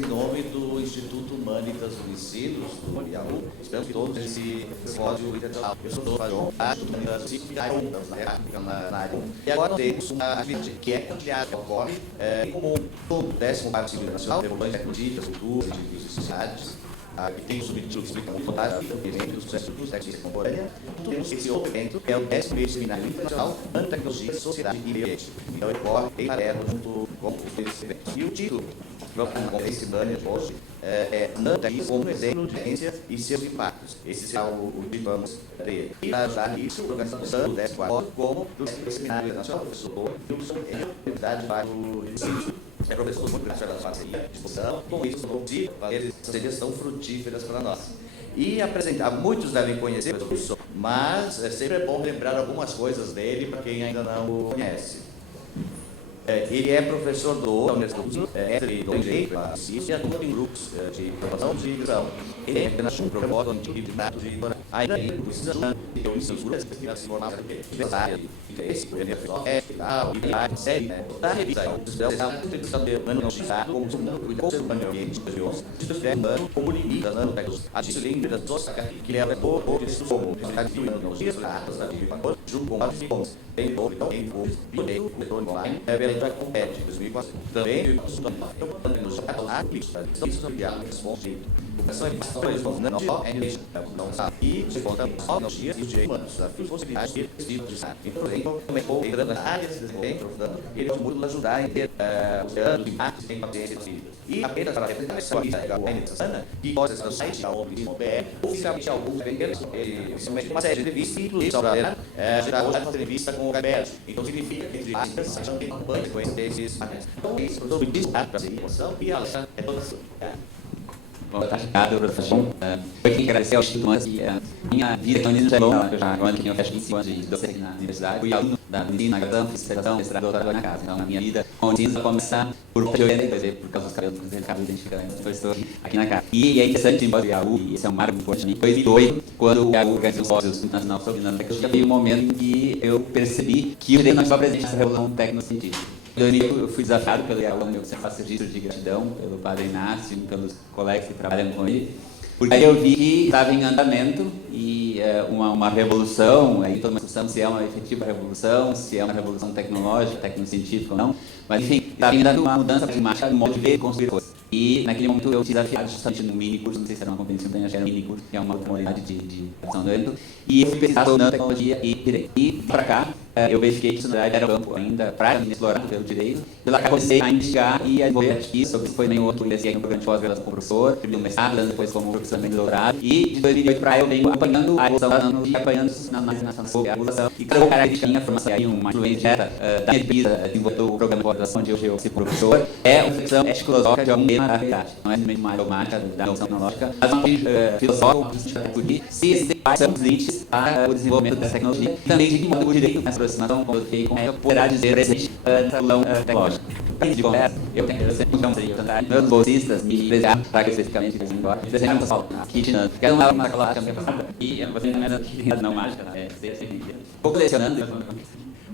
em nome do Instituto Humanitas Unicinos, do IAU. Estamos todos nesse pódio internacional. Eu sou o Fajão, na área. E agora nós temos uma atividade que é ampliada, que ocorre em comum no 10º Civil Nacional, Revoluções Tecnologias, Cultura, Ciências e Sociedades. Aqui tem o subtítulo que explica muito fantástico, o evento dos processos da ciência contemporânea. Temos esse outro evento, que é o 10º Seminário Internacional, Nanotecnologia, Sociedade e Meio Ambiente. Então, ele corre em paralelo junto com esse evento. E o título, com esse banner hoje, é Nanotecnologia como exemplo de ciência e seus impactos. Esse será o que vamos ter. E para ajudar nisso, a organização do 10º como do Seminário Internacional, o professor Wilson, é a universidade para o Recife. É professor muito grande da parceria, discussão, com isso, vamos fazer essas são frutíferas para nós. E apresentar, muitos devem conhecer o professor, mas sempre é bom lembrar algumas coisas dele para quem ainda não o conhece. Ele é professor da Universidade do Direito, e atua em grupos de formação de grão. Ele é apenas um professor de dados de ainda precisa de eu inseguro que se formar de interesse, série da revista, como o ambiente como limita a disciplina que leva todo isso como junto com as tem online compete 2004 também não sabe e se conta só nos dias de humanos desafios possibilidades de entrando nas áreas de desenvolvimento ele muito ajudar a entender os impactos que tem paciência e apenas para representar essa lista que pode ser no site da ONG oficialmente alguns eventos uma série de entrevistas inclusive gerar hoje uma entrevista com o Gabriel. Então significa que entre as são tem um banco com esses então isso sobre isso para a emoção e a é toda bom, obrigado, professor. Eu queria agradecer ao Instituto Humanas e a minha vida quando chegou, eu já agora que eu fecho 25 anos de docência na universidade, fui aluno da medicina, graduação, fiz especialização, mestrado, doutorado na casa. Então, a minha vida com o ensino vai começar por volta de 82, por causa dos cabelos, porque ele acaba identificando, então estou aqui na casa. E é interessante, embora o IAU, e esse é um marco importante para mim, em 2008, quando o IAU organizou os Symposios Internacional sobre Nanotecnologia, veio um momento em que eu percebi que o direito não estava presente nessa revolução tecnocientífica. Em 2000 eu fui desafiado pelo IAU, eu sempre faço registro de gratidão pelo Padre Inácio e pelos colegas que trabalham com ele, porque aí eu vi que estava em andamento e uma revolução, aí toda uma discussão se é uma efetiva revolução, se é uma revolução tecnológica, tecnocientífica ou não, mas enfim, estava dando uma mudança climática no modo de ver e construir coisas. E naquele momento eu fui desafiado justamente no mini curso, não sei se era uma competência, acho que era um mini curso, que é uma modalidade de ação do evento, e eu fui pesquisar sobre nanotecnologia e direito. E para cá, eu verifiquei que isso na verdade era um campo ainda praticamente explorado pelo direito. Eu lá comecei a investigar e a desenvolver isso, sobre isso foi meio outro, investiguei no programa de pós-graduação como professor, terminei o mestrado, depois como professor também de doutorado, e de 2008 para eu venho acompanhando a evolução da nanotecnologia, acompanhando isso na nação sobre a evolução, e cada característica da minha formação, aí uma influência direta da minha pesquisa, desenvolveu o programa de pós-graduação onde hoje eu sou professor, é uma reflexão ético-filosófica de algum tema da realidade, não é simplesmente uma dogmática da noção tecnológica, mas uma filosófica de se existem quais são os limites para o desenvolvimento dessa tecnologia, e também de que modo o direito nessa aproximação, como eu fiquei com ela, poderá dizer presente nessa evolução tecnológica. De conversa, eu sempre não seria cantar meus bolsistas me desejaram para que especificamente eles embora. Desenhar uma Paulo, aqui de Nando, quero uma naquela câmera passada, e você não é não mágica, vou colecionando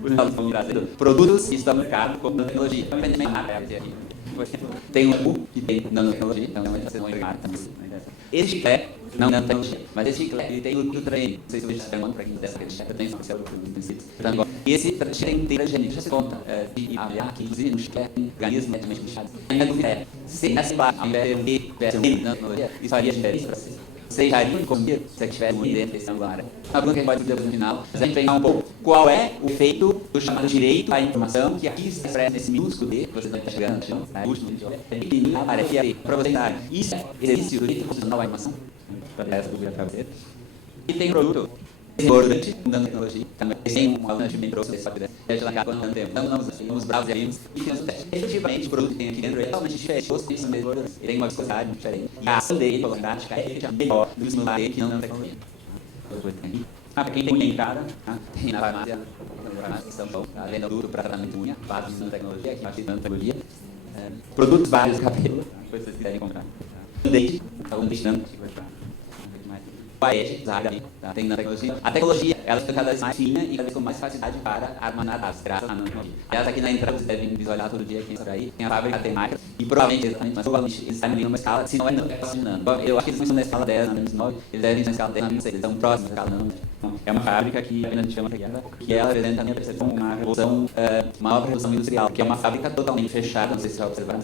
os nossos vão trazendo produtos que estão no mercado como tecnologia. Tem um que tem nanotecnologia, então é uma estação primária também. Esse chiclete, não nanotecnologia, mas esse chiclete ele tem o treino. Não sei se hoje está para quem dessa acredita, eu tenho especial para os princípios. E esse tem inteira genética, você conta, de avaliar que inclusive no chiclete tem organismos geneticamente puxados. A minha dúvida é, se nessa parte, ao invés de ter um E, tivesse um I nanotecnologia, isso faria diferença para vocês? Vocês já consumir se tivesse um dentro desse angular. A pergunta que a gente pode fazer no final, mas a gente pensar um pouco. Qual é o efeito do chamado direito à informação que aqui se expressa nesse minúsculo D, que vocês estão chegando, o último, pequenininho, aparece aqui, para vocês darem. Isso é exercício do direito constitucional à informação? Para essa dúvida para vocês. E tem um produto importante da tecnologia, também tem um aluno que me trouxe desse fato, desde lá cá quando não temos. Então, nos browsers e vimos e fizemos o teste. Efetivamente, o produto que tem aqui dentro é totalmente diferente, os mesmos ele tem uma viscosidade diferente. E a ação dele, pela prática, é efetivamente melhor do que o simular dele que não na tecnologia. Para quem tem entrada, tem na farmácia, em São Paulo, a venda tudo para tratamento de unha, base de nanotecnologia, aqui embaixo de nanotecnologia, produtos vários de cabelo, se vocês quiserem comprar. Leite, algum deixando, Paete, tem nanotecnologia. A tecnologia ela fica cada vez mais fina e cada vez com mais facilidade para armazenar dados, graças à nanotecnologia. Aliás, aqui na entrada, vocês devem visualizar todo dia aqui por aí, tem a fábrica temática, e provavelmente, mas provavelmente, eles estão ali numa escala, se não é não, é fascinando. Eu acho que eles não estão na escala 10, na menos 9, eles devem estar na escala 10, na menos 6, eles estão próximos da escala não. É uma fábrica que apenas a gente chama que ela apresenta a minha percepção uma revolução, uma nova revolução industrial, que é uma fábrica totalmente fechada, não sei se já observaram,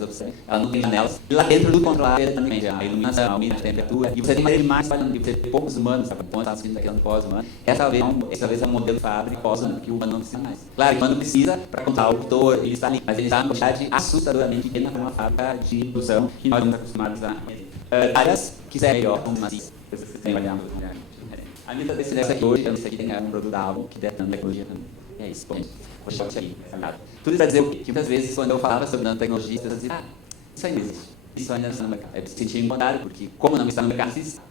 ela não tem janelas, e lá dentro tudo controlado eletronicamente, a iluminação, a umidade, a temperatura, e você tem uma imagem trabalhando, e você tem poucos humanos, sabe, quando está sendo daquele pós-humano, essa vez é um modelo de fábrica pós-humano, que o humano não precisa mais. Claro que o humano precisa para controlar o motor, ele está ali, mas ele está numa quantidade assustadoramente pequena para uma fábrica de produção que nós estamos acostumados a áreas que servem como maciças, vocês têm olhado. A minha decisão aqui hoje, eu não sei que tem um produto da Alvo que detém tecnologia também. É isso, bom. Vou deixar aqui. Tudo para dizer o quê? Que muitas vezes, quando eu falava sobre nanotecnologia, as pessoas diziam, isso ainda existe. Isso ainda não está no mercado. Eu senti incomodado, porque como não está no mercado, existe.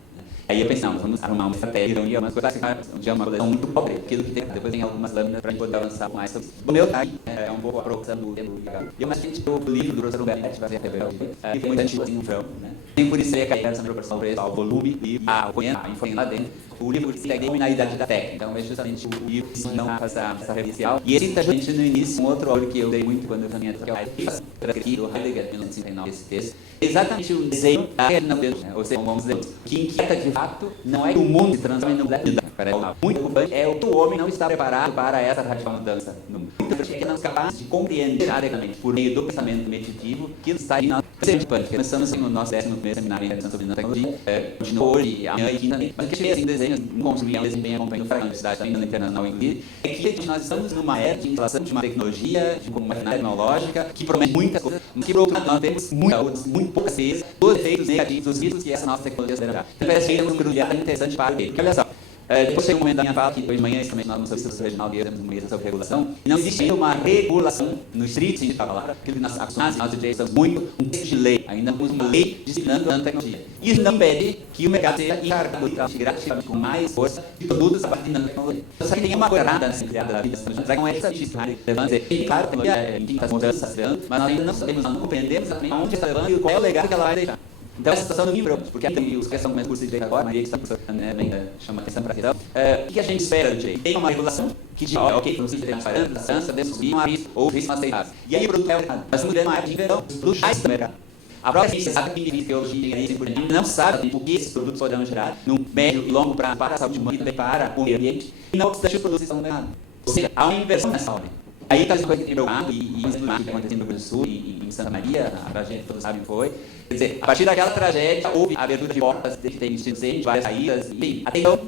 Aí eu pensei, não, vamos arrumar uma estratégia, reunir umas coisas, onde é uma coleção muito pobre, aquilo que tem, depois tem algumas lâminas para a gente poder avançar mais sobre isso. O meu time é um pouco a provocação do tempo. E eu mais gente o livro do professor Roberto, vai ser rebelde, que foi muito antigo assim, um frão, né? Nem por isso seria cair essa proporção para ao volume e a influência lá dentro. O livro segue a criminalidade da técnica, então é justamente o livro que não faz essa referencial. E esse está justamente no início, um outro olho que eu dei muito quando eu também que é o Heidegger, do Heidegger, 1959, esse texto. Exatamente o desenho da realidade, ou seja, vamos dizer, que inquieta de fato não é que o mundo se transforme no mundo, parece muito preocupante, é o que o homem não está preparado para essa radical mudança. Muito porque não é capaz de compreender adequadamente, por meio do pensamento meditativo, que está aí na começamos no nosso 11º seminário em Redação sobre Nanotecnologia, continuou hoje, amanhã e quinta, mas que cheguei assim, desenhos, não consumi um desempenho acompanhando a universidade também, na internacional inclusive, é que nós estamos numa era de instalação de uma tecnologia, de uma maquinária tecnológica, que promete muitas coisas, mas que por outro lado nós temos muito poucas vezes dos efeitos negativos, dos riscos que essa nossa tecnologia será. Então parece que temos um cruzado interessante para ele. Porque olha só, depois tem um momento da minha fala que depois de manhã, também nós no Serviço Regional de temos uma mesa sobre regulação, e não existe ainda uma regulação no estrito sentido da palavra, aquilo que nós acostumados, nós direitos estamos muito um texto de lei, ainda temos uma lei disciplinando a nanotecnologia. Isso não impede que o mercado seja encarregado gratuitamente com mais força de produtos a partir da nanotecnologia. Então, sabe que tem uma coisa errada nessa criada da vida, será que não é essa justiça relevante? Claro, a tecnologia está se mostrando, está se levando, mas nós ainda não sabemos, nós não compreendemos exatamente onde está levando e qual é o legado que ela vai deixar. Então, essa situação não me preocupa, porque tem os que estão com curso de direito agora, Maria que está chama a atenção para a questão. O que a gente espera do direito? Tem uma regulação que diz, ok, não precisa ter uma parâmetros, a dança deve subir um aviso, ou risco aceitável. E aí o produto é o mercado. Nós estamos vivendo uma área de inversão, os produtos já estão no mercado. A própria ciência sabe que fisiologia e assim por diante não sabe o que esses produtos poderão gerar no médio e longo prazo para a saúde humana e também para o meio ambiente, e não obstante os produtos estão no mercado. Ou seja, há uma inversão nessa ordem. Aí está uma coisa que tem preocupado, e isso que aconteceu no Rio Grande do Sul, em Santa Maria, a tragédia, todos sabem, foi. Quer dizer, a partir daquela tragédia, houve a abertura de portas, tem incêndio, várias saídas, enfim, até então,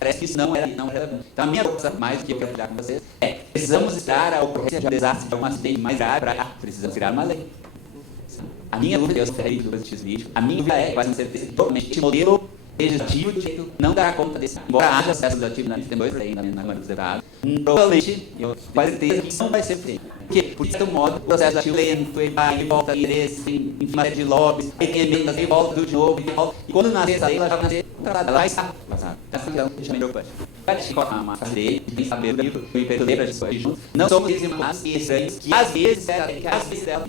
parece que isso não era relevante. Então, a minha preocupação, mais do que eu quero falar com vocês, é precisamos esperar a ocorrência de um desastre, de algum acidente mais grave, para precisamos criar uma lei. A minha dúvida, eu sou do positivismo vídeo, a minha dúvida é, quase com certeza, que totalmente este modelo legislativo de jeito não dará conta desse. Embora haja acesso legislativo na tem 2 aí na Câmara dos Deputados, provavelmente, eu quase certeza que isso não vai ser feito. Por quê? Por isso, modo, o processo legislativo lento, ele vai, ele volta, interesse, em matéria de lobbies, aí tem emendas, aí volta tudo de novo, e quando nascer essa lei, ela já vai nascer, ela está passada. Então, deixa eu me preocupar. Vai colocar uma fase dele, tem que saber o livro, o Império lembra disso aí juntos. Não somos irmãos e estranhos, que às vezes ela.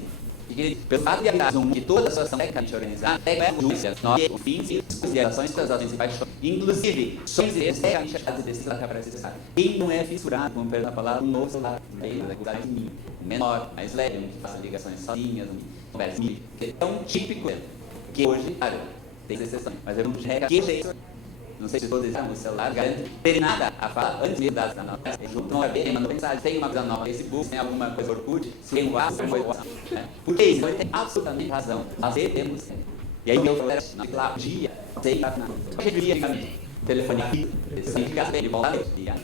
E pelo fato de habitar um mundo que toda a situação tecnicamente organizada, justiça, nós, fins e considerações das ordens e paixões, inclusive, sonhos e tecnicamente achados desses da capacidade necessária. Quem não é fissurado, como perdão a palavra, um novo celular, meio da dificuldade de mim, menor, mais leve, que faça ligações sozinhas, conversa comigo, que é tão típico que hoje, claro, tem exceções, mas eu não regra que jeito. Não sei se todos estão no celular, garanto ter nada a falar antes mesmo das dados. Juntam a ver, mandam mensagem, tem uma coisa nova no Facebook, tem alguma coisa Orkut, tem um WhatsApp, foi o WhatsApp. Porque isso, ele tem absolutamente razão. Nós devemos. E aí eu falei, naquela dia, sei lá, hoje eu dia de telefone aqui, significa bem, ele volta a ligar.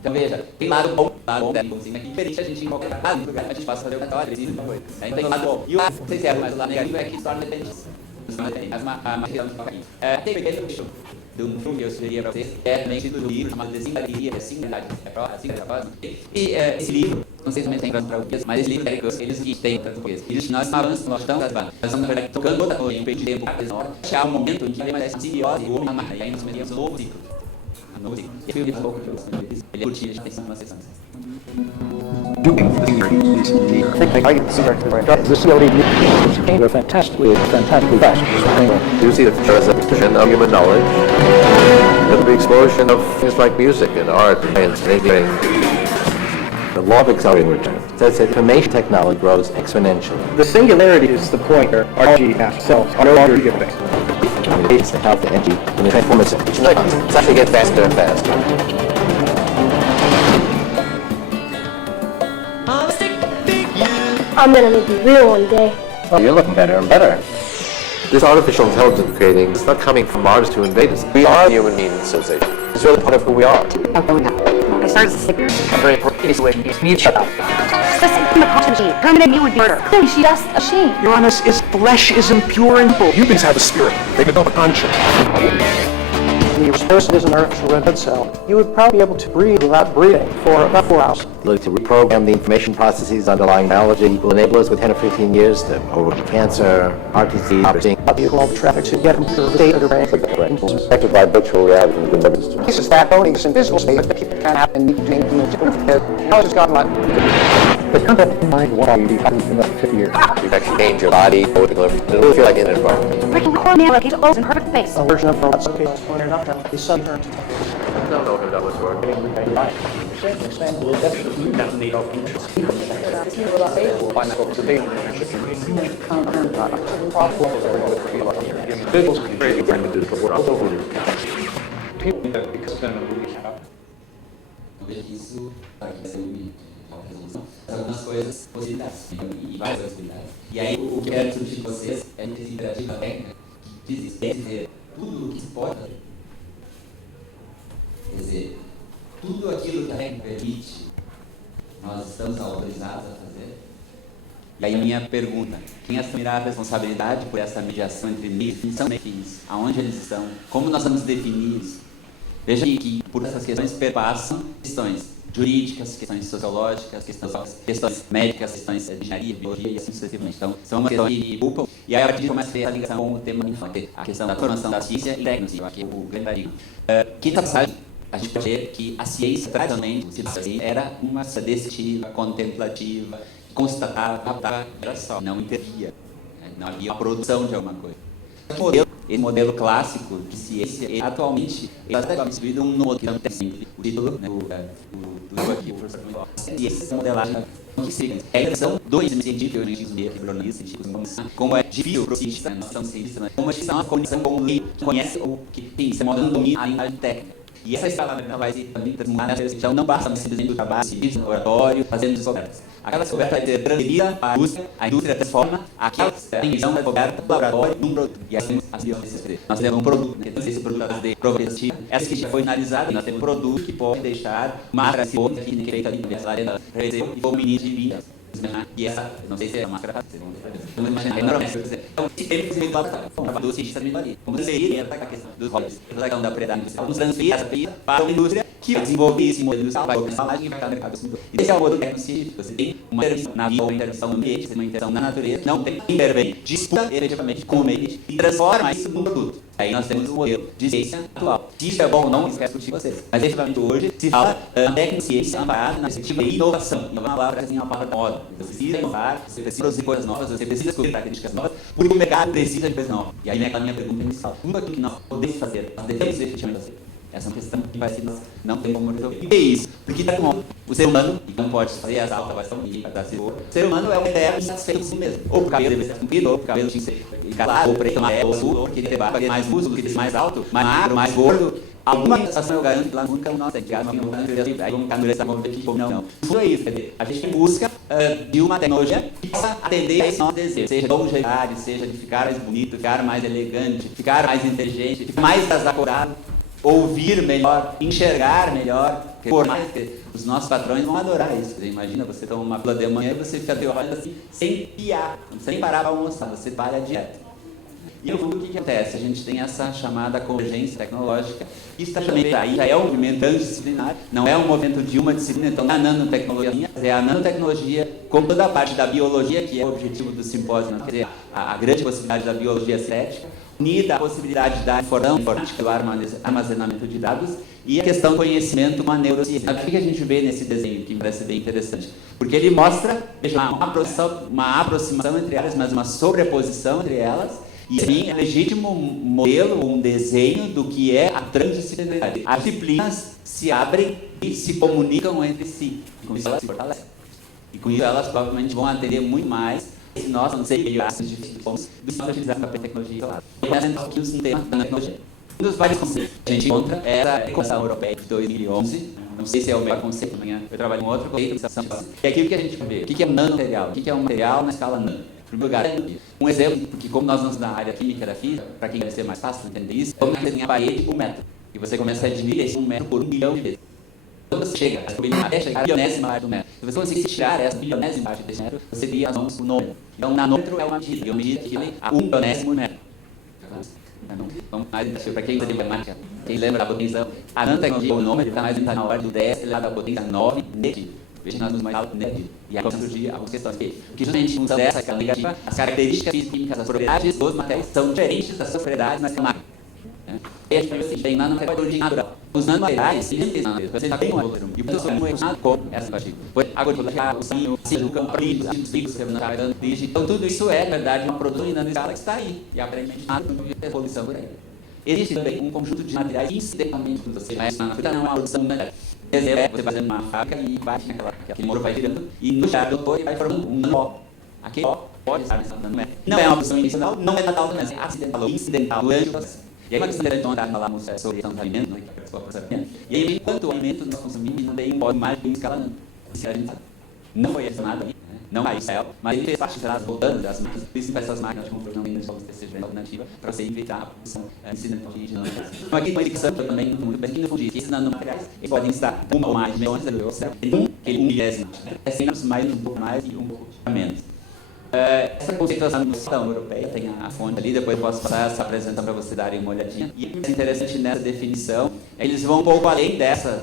Então veja, tem lado bom, aqui diferente a gente em qualquer lugar, a gente passa a fazer o católico, precisa de uma coisa. Aí tem o lado bom. E o lado, não sei se é, mas o lado negativo é que se torna dependente. Mas uma questão de caminho. Tem pequeno bicho de um filme que eu sugeriria para vocês, que é também escrito do livro, chamado Desingaria, Singularidade, e esse livro, não sei se também tem para o português, mas esse livro eles que tem para o português. Ele diz que nós estamos na verdade, tocando toda a coisa, em período de tempo, chegar um momento em que vem mais simbiose, o homem e a máquina, e aí nós começamos um novo ciclo. Ele curtia, já tem uma sessão. doing the COD are fantastically fast. You see the future as a vision of human knowledge, and the explosion of things like music and art, science, and engineering. The law of accelerating return says that information technology grows exponentially. The singularity is the point where our energy cells are no longer given. Communicates the health and energy in a transformative situation. It's actually getting faster and faster. I'm gonna make you real one day. Oh, you're looking better and better. This artificial intelligence creating is not coming from Mars to invade us. We are human beings civilization. It's really part of who we are. I started to sleep. A very important situation is me shut up. Listen, I'm a conscious machine. Permanent me would be murder. Clearly, she just a machine. Your Honor, his flesh is impure and full. Humans have a spirit. They develop a conscience. When your person is an artificial red blood cell, you would probably be able to breathe without breathing for about 4 hours. Ability to reprogram the information processes underlying biology will enable us with 10 or 15 years to overcome cancer, heart disease, All the traffic to get from the state of the brain. affected by virtual reality and good nervous system. This is that owning this invisible state that people can't have and need to do. Knowledge has gotten a lot. The concept of mind why you haven't been up 50 years. You've actually changed your body, it'll really feel like in an environment. Freaking core man like O's in perfect face. A version of robots. Okay, when they're not done, they suddenly turn to I don't know if that was word. Eu vejo que isso vai ser algumas coisas, possibilidades, e várias possibilidades. E aí, o que eu quero discutir com vocês é a interativa técnica que dizer tudo o que se pode fazer. Quer dizer, tudo aquilo que a técnica permite, nós estamos autorizados a fazer. E aí, a minha pergunta: quem assumirá a responsabilidade por essa mediação entre meios e fins? Aonde eles estão? Como nós vamos definir isso? Veja que por essas questões perpassam questões jurídicas, questões sociológicas, questões médicas, questões de engenharia, biologia e assim sucessivamente. Então, são uma questão que ocupam, e aí a partir de começa a ter essa ligação com o tema infante, a questão da formação da ciência e técnica, aqui o grande paradigma. Quinta passagem, a gente pode ver que a ciência, tradicionalmente, era uma descritiva, contemplativa, constatava, era só, não intervia, não havia uma produção de alguma coisa. Esse modelo clássico de ciência, ele, atualmente, ele está construído um modelo que não tem o título, né, do aqui, o professor Luiz. Ciência modelagem que significa a relação do ensino científico, eu digo mesmo, cronistas, científicos, como é difícil para o cientista, nós somos cientistas, mas como é uma condição como ele conhece ou que tem, se modo domina a linguagem técnica. E essa escala vai se também transformar nessa questão, não basta simplesmente o trabalho científico, no laboratório, fazendo descobertas. Aquela descoberta vai ser transferida para a indústria transforma aquela invenção descoberta do laboratório num produto. E assim, nós temos um produto, né? Então, esse produto de progressiva, essa que já foi finalizada, nós temos um produto que pode deixar máscara que tem feito ali na área da reserva e for um menino de vinhas. E essa, não sei se é a máscara, vamos imaginar, então, se temos que falar do cientista de ali, como seria a questão dos hobbies, a questão da predagem, vamos transferir essa pesquisa para uma indústria que vai desenvolver esse modelo industrial, vai começar mais e vai ficar no mercado consumidor. E esse é o modelo técnico-científico, você tem uma intervenção na vida, uma intervenção no ambiente, uma intervenção na natureza, não tem intervém, disputa efetivamente com o meio e transforma isso num produto. Aí nós temos o modelo de ciência atual. Se isso é bom ou não, esquece discutir com vocês. Mas efetivamente hoje se fala técnico-ciência amparada na perspectiva de inovação. Inovar é uma palavra assim, uma palavra moda. Você precisa inovar, você precisa produzir coisas novas, você precisa descobrir características novas, porque o mercado precisa de coisas novas. E aí vem aquela minha pergunta inicial. Tudo aquilo que nós podemos fazer, nós devemos efetivamente fazer. Essa é uma questão que vai ser, não tem como resolver. E é isso, porque tá bom. O ser humano não pode fazer as altas vai estar se for. O ser humano é um eterno insatisfeito com si mesmo. Ou o cabelo deve ser comprido, ou o cabelo tinha que ser encarado, ou preto, amarelo, ou azul, ou queria ter barba, mais músculo, queria ser mais alto, mais magro, mais gordo. Alguma sensação eu garanto que lá nunca nós temos. Aí vamos ficar durante essa conversa aqui, não. Tudo é isso, quer dizer, a gente busca de uma tecnologia que possa atender a esse nosso desejo, seja de longevidade, seja de ficar mais bonito, ficar mais elegante, ficar mais inteligente, ficar mais desacordado, ouvir melhor, enxergar melhor, por mais que os nossos patrões vão adorar isso. Você imagina, você toma uma pílula de manhã e você fica olhando assim, sem piar, sem parar para almoçar, você para direto. E no fundo o que acontece? A gente tem essa chamada convergência tecnológica, que está também aí, já é um movimento transdisciplinar, não é um movimento de uma disciplina, então não é a nanotecnologia, é a nanotecnologia, como toda a parte da biologia, que é o objetivo do simpósio, quer dizer, a grande possibilidade da biologia estética, unida à possibilidade da informática, do armazenamento de dados, e a questão do conhecimento com a neurociência. O que a gente vê nesse desenho, que me parece bem interessante? Porque ele mostra, veja, uma aproximação entre elas, mas uma sobreposição entre elas, e sim, é legítimo modelo, um desenho do que é a transdisciplinaridade. As disciplinas se abrem e se comunicam entre si, e com isso elas se fortalecem. E com isso elas provavelmente vão atender muito mais se nós não sermos difíceis do que nós utilizarmos a tecnologia isolada. E nós entramos aqui no tema da tecnologia. Um dos vários conceitos que a gente encontra é a Constituição Europeia de 2011. Não sei se é o melhor conceito, amanhã eu trabalho com outro conceito. E aqui o que a gente vê? O que é um nanomaterial? O que é um material na escala nano? Em primeiro lugar, um exemplo, porque como nós vamos na área química da física, para quem vai ser mais fácil entender isso, como desenhar a parede por 1 metro. E você começa a dividir esse 1 metro por 1 milhão de vezes. Quando você chega até chegar a bilionésima parte do metro, se você conseguisse tirar essa bilionésima parte desse metro, você teria as mãos por número. Então, nanômetro é uma medida, e uma medida que vale a 1 bilionésimo metro. Então, para quem usa de matemática, quem lembra da potência, a nanotecnologia, o número está mais na ordem do 10 elevado à potência 9 negativo. Veja que nós temos mais alto negativo. E aí começam a surgir algumas questões que justamente em função dessa escala negativa, as características físicas, as propriedades dos materiais são diferentes das propriedades na escala macro. E a gente tem nanotecnologia natural. Os nanomateriais, você está bem outro. E o professor não é nada como essa partícula. Agora, o sangue, o campo líquido, os líquidos, então tudo isso é, na verdade, uma produção em nanoescala que está aí. E aparentemente nada de evolução por aí. Existe também um conjunto de materiais incidentalmente produzidos, ou seja, essa não é uma produção nanoescala. Por exemplo, você fazendo uma fábrica e bate aquele motor vai girando, e no chá do motor vai formando um nanó. Aquele pó pode estar nessa nanométrica. Não é uma produção inicial, não é natal, mas é acidental ou incidental durante o processo. E aí uma questão interessante, onde falamos sobre os alimentos, né, que é a e aí, enquanto o alimento nós consumimos, não tem um mais em escala não. Isso a gente sabe. Não foi adicionado ali, não caiu céu, mas ele fez parte das voltando das máquinas, por isso que essas máquinas de controle não têm necessidade alternativa para você evitar a produção incidental de dinâmica. Então aqui uma indicação que eu também muito bem que fundir, que esses nanomateriais, eles podem estar uma ou mais milhões de euros, aquele 1 milésimo, é sempre mais, um pouco mais e um pouco menos. Essa conceituação europeia tem a fonte ali, depois eu posso passar essa apresentação para vocês darem uma olhadinha. E o que é interessante nessa definição, eles vão um pouco além dessa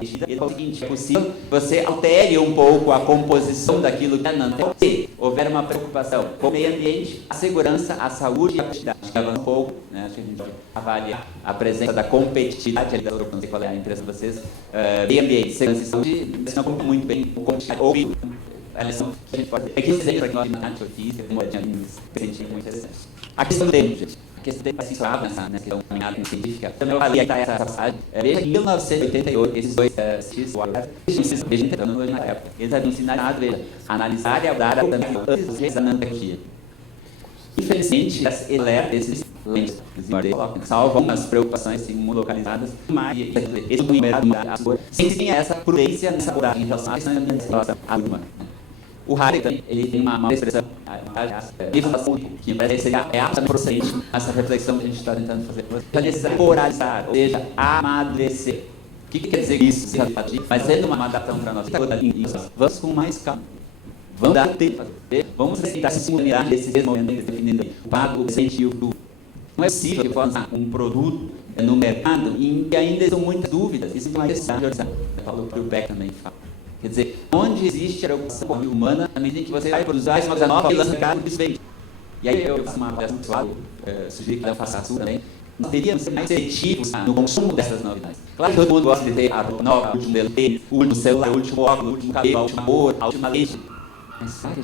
medida. Ele fala o seguinte: é possível que você altere um pouco a composição daquilo que é nano. Se houver uma preocupação com o meio ambiente, a segurança, a saúde e a quantidade. Acho que avança um pouco, né? Acho que a gente avalia a presença da competitividade ali da Europa, não sei qual é a impressão de vocês. Meio ambiente, segurança e saúde, você não compra muito bem com competitividade ou a lição que a gente pode ter. Aqui vocês para que nós matemática física, tem uma olhadinha muito interessante. A questão do tempo, gente. A questão do tempo vai se instalar nessa questão caminhada científica. Também eu falei que está essa passagem. Veja que em 1988, esses dois cientistas, vejam tentando hoje na época, eles haviam ensinado, veja, analisar e abordar antes da nanotecnologia. Infelizmente, esse alerta, esses lentes, salvam as preocupações localizadas, mas esse numerado sem que tenha essa prudência nessa abordagem em relação à última. O Harry também, ele tem uma expressão, que parece que seria apta procedente essa reflexão que a gente está tentando fazer. A necessidade de polarizar, ou seja, amadurecer. O que quer dizer isso? Mas sendo uma adaptação para nós, vamos com mais calma. Vamos dar tempo, vamos respeitar a simultaneidade desses momentos definindo o pago, o presente e o futuro. Não é possível que possa um produto no mercado em que ainda existam muitas dúvidas. Isso é uma necessidade de organização. Eu falo que o Beck também fala. Quer dizer, onde existe a preocupação com a vida humana, na medida em que você vai produzir uma coisa nova e lança no mercado, isso vem. E aí eu faço uma avaliação pessoal, sugiro que eu faça a sua também. Nós teríamos que ser mais seletivos no consumo dessas novidades. Claro que todo mundo gosta de ter a roupa nova, o último modelo, o último celular, o último óculos, o último cabelo, a última cor, a última leite. Mas sabe,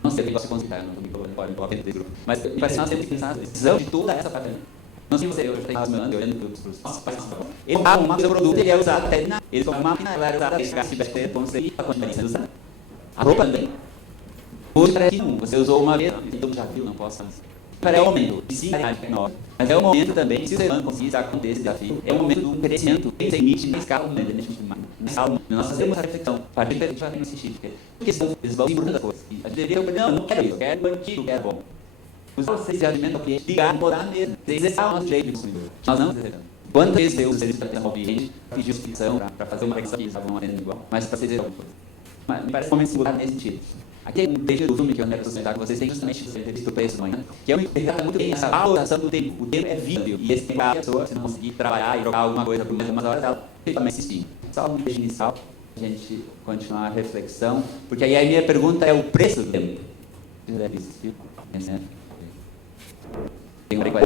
não sei o que gosto de consultar, não estou me grupo. Mas me parece que nós temos que pensar na decisão de toda essa patente. Não sei se você, eu tenho mais olhando para os nossos pais. Ele dá um produto, ele é usado até na. Ele toma uma máquina, ela é usada, esse se vai pontos aí, a quantidade sendo usada. A roupa também. Hoje parece que não, você usou uma vez, então já viu, não posso fazer. É um momento de singularidade tecnológica, mas é um momento também, se o ser humano conseguir acontecer esse desafio, é um momento de um crescimento sem limite na escala humana, na escala. Nós fazemos essa reflexão, para a gente fazer científica, porque eles vão embrulhando as coisas. A gente deveria, não quero isso, eu quero o antigo, que é bom. Os vocês se alimentam ao cliente, ligar, mudar mesmo. Esse é o nosso jeito de consumidor. Nós não desejamos. Quantas vezes eu usei isso para ter uma cliente, pedir justificação, para fazer uma questão que eles estavam atendendo igual, mas para fazer alguma coisa. Mas me parece um momento singular nesse sentido. Aqui é um trecho do filme que eu quero apresentar com vocês, tem justamente o preço da manhã, que é um que trata muito bem essa valoração do tempo. O tempo é vida, e esse tempo a pessoa, se não conseguir trabalhar e trocar alguma coisa por umas horas, ela também assistir. Só um beijo inicial, a gente continuar a reflexão, porque aí a minha pergunta é o preço do tempo. O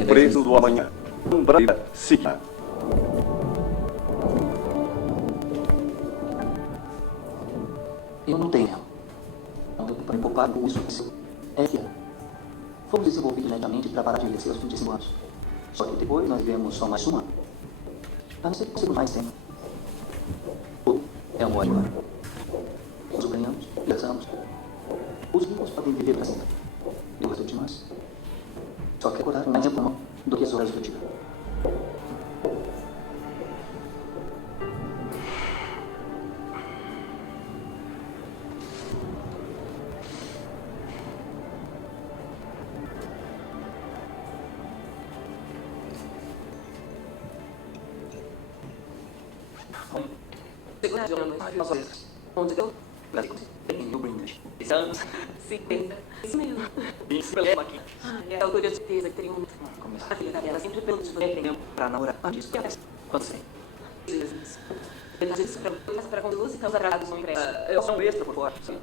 preço do amanhã. Siga. Eu não tenho. Não deu para me poupar com isso. Fomos desenvolvidos lentamente para parar de envelhecer aos 25 anos. Só que depois nós vivemos só mais uma. A não ser que consigo mais tempo. É um ótimo. Os ganhamos, gastamos. Os ricos podem viver para sempre. Eu gosto de nós. Só que acordar mais tempo do que as horas do dia. Onde eu tenho o brinde. Estamos 50. Isso mesmo. Isso problema aqui. É a de certeza que teria um. A filha da dela sempre pergunta se você tem tempo pra namorar. Antes que acontece. Quando sei. Ele às vezes para conduzir e causa atrasos no ingresso. Eu sou um extra por fora. Sim.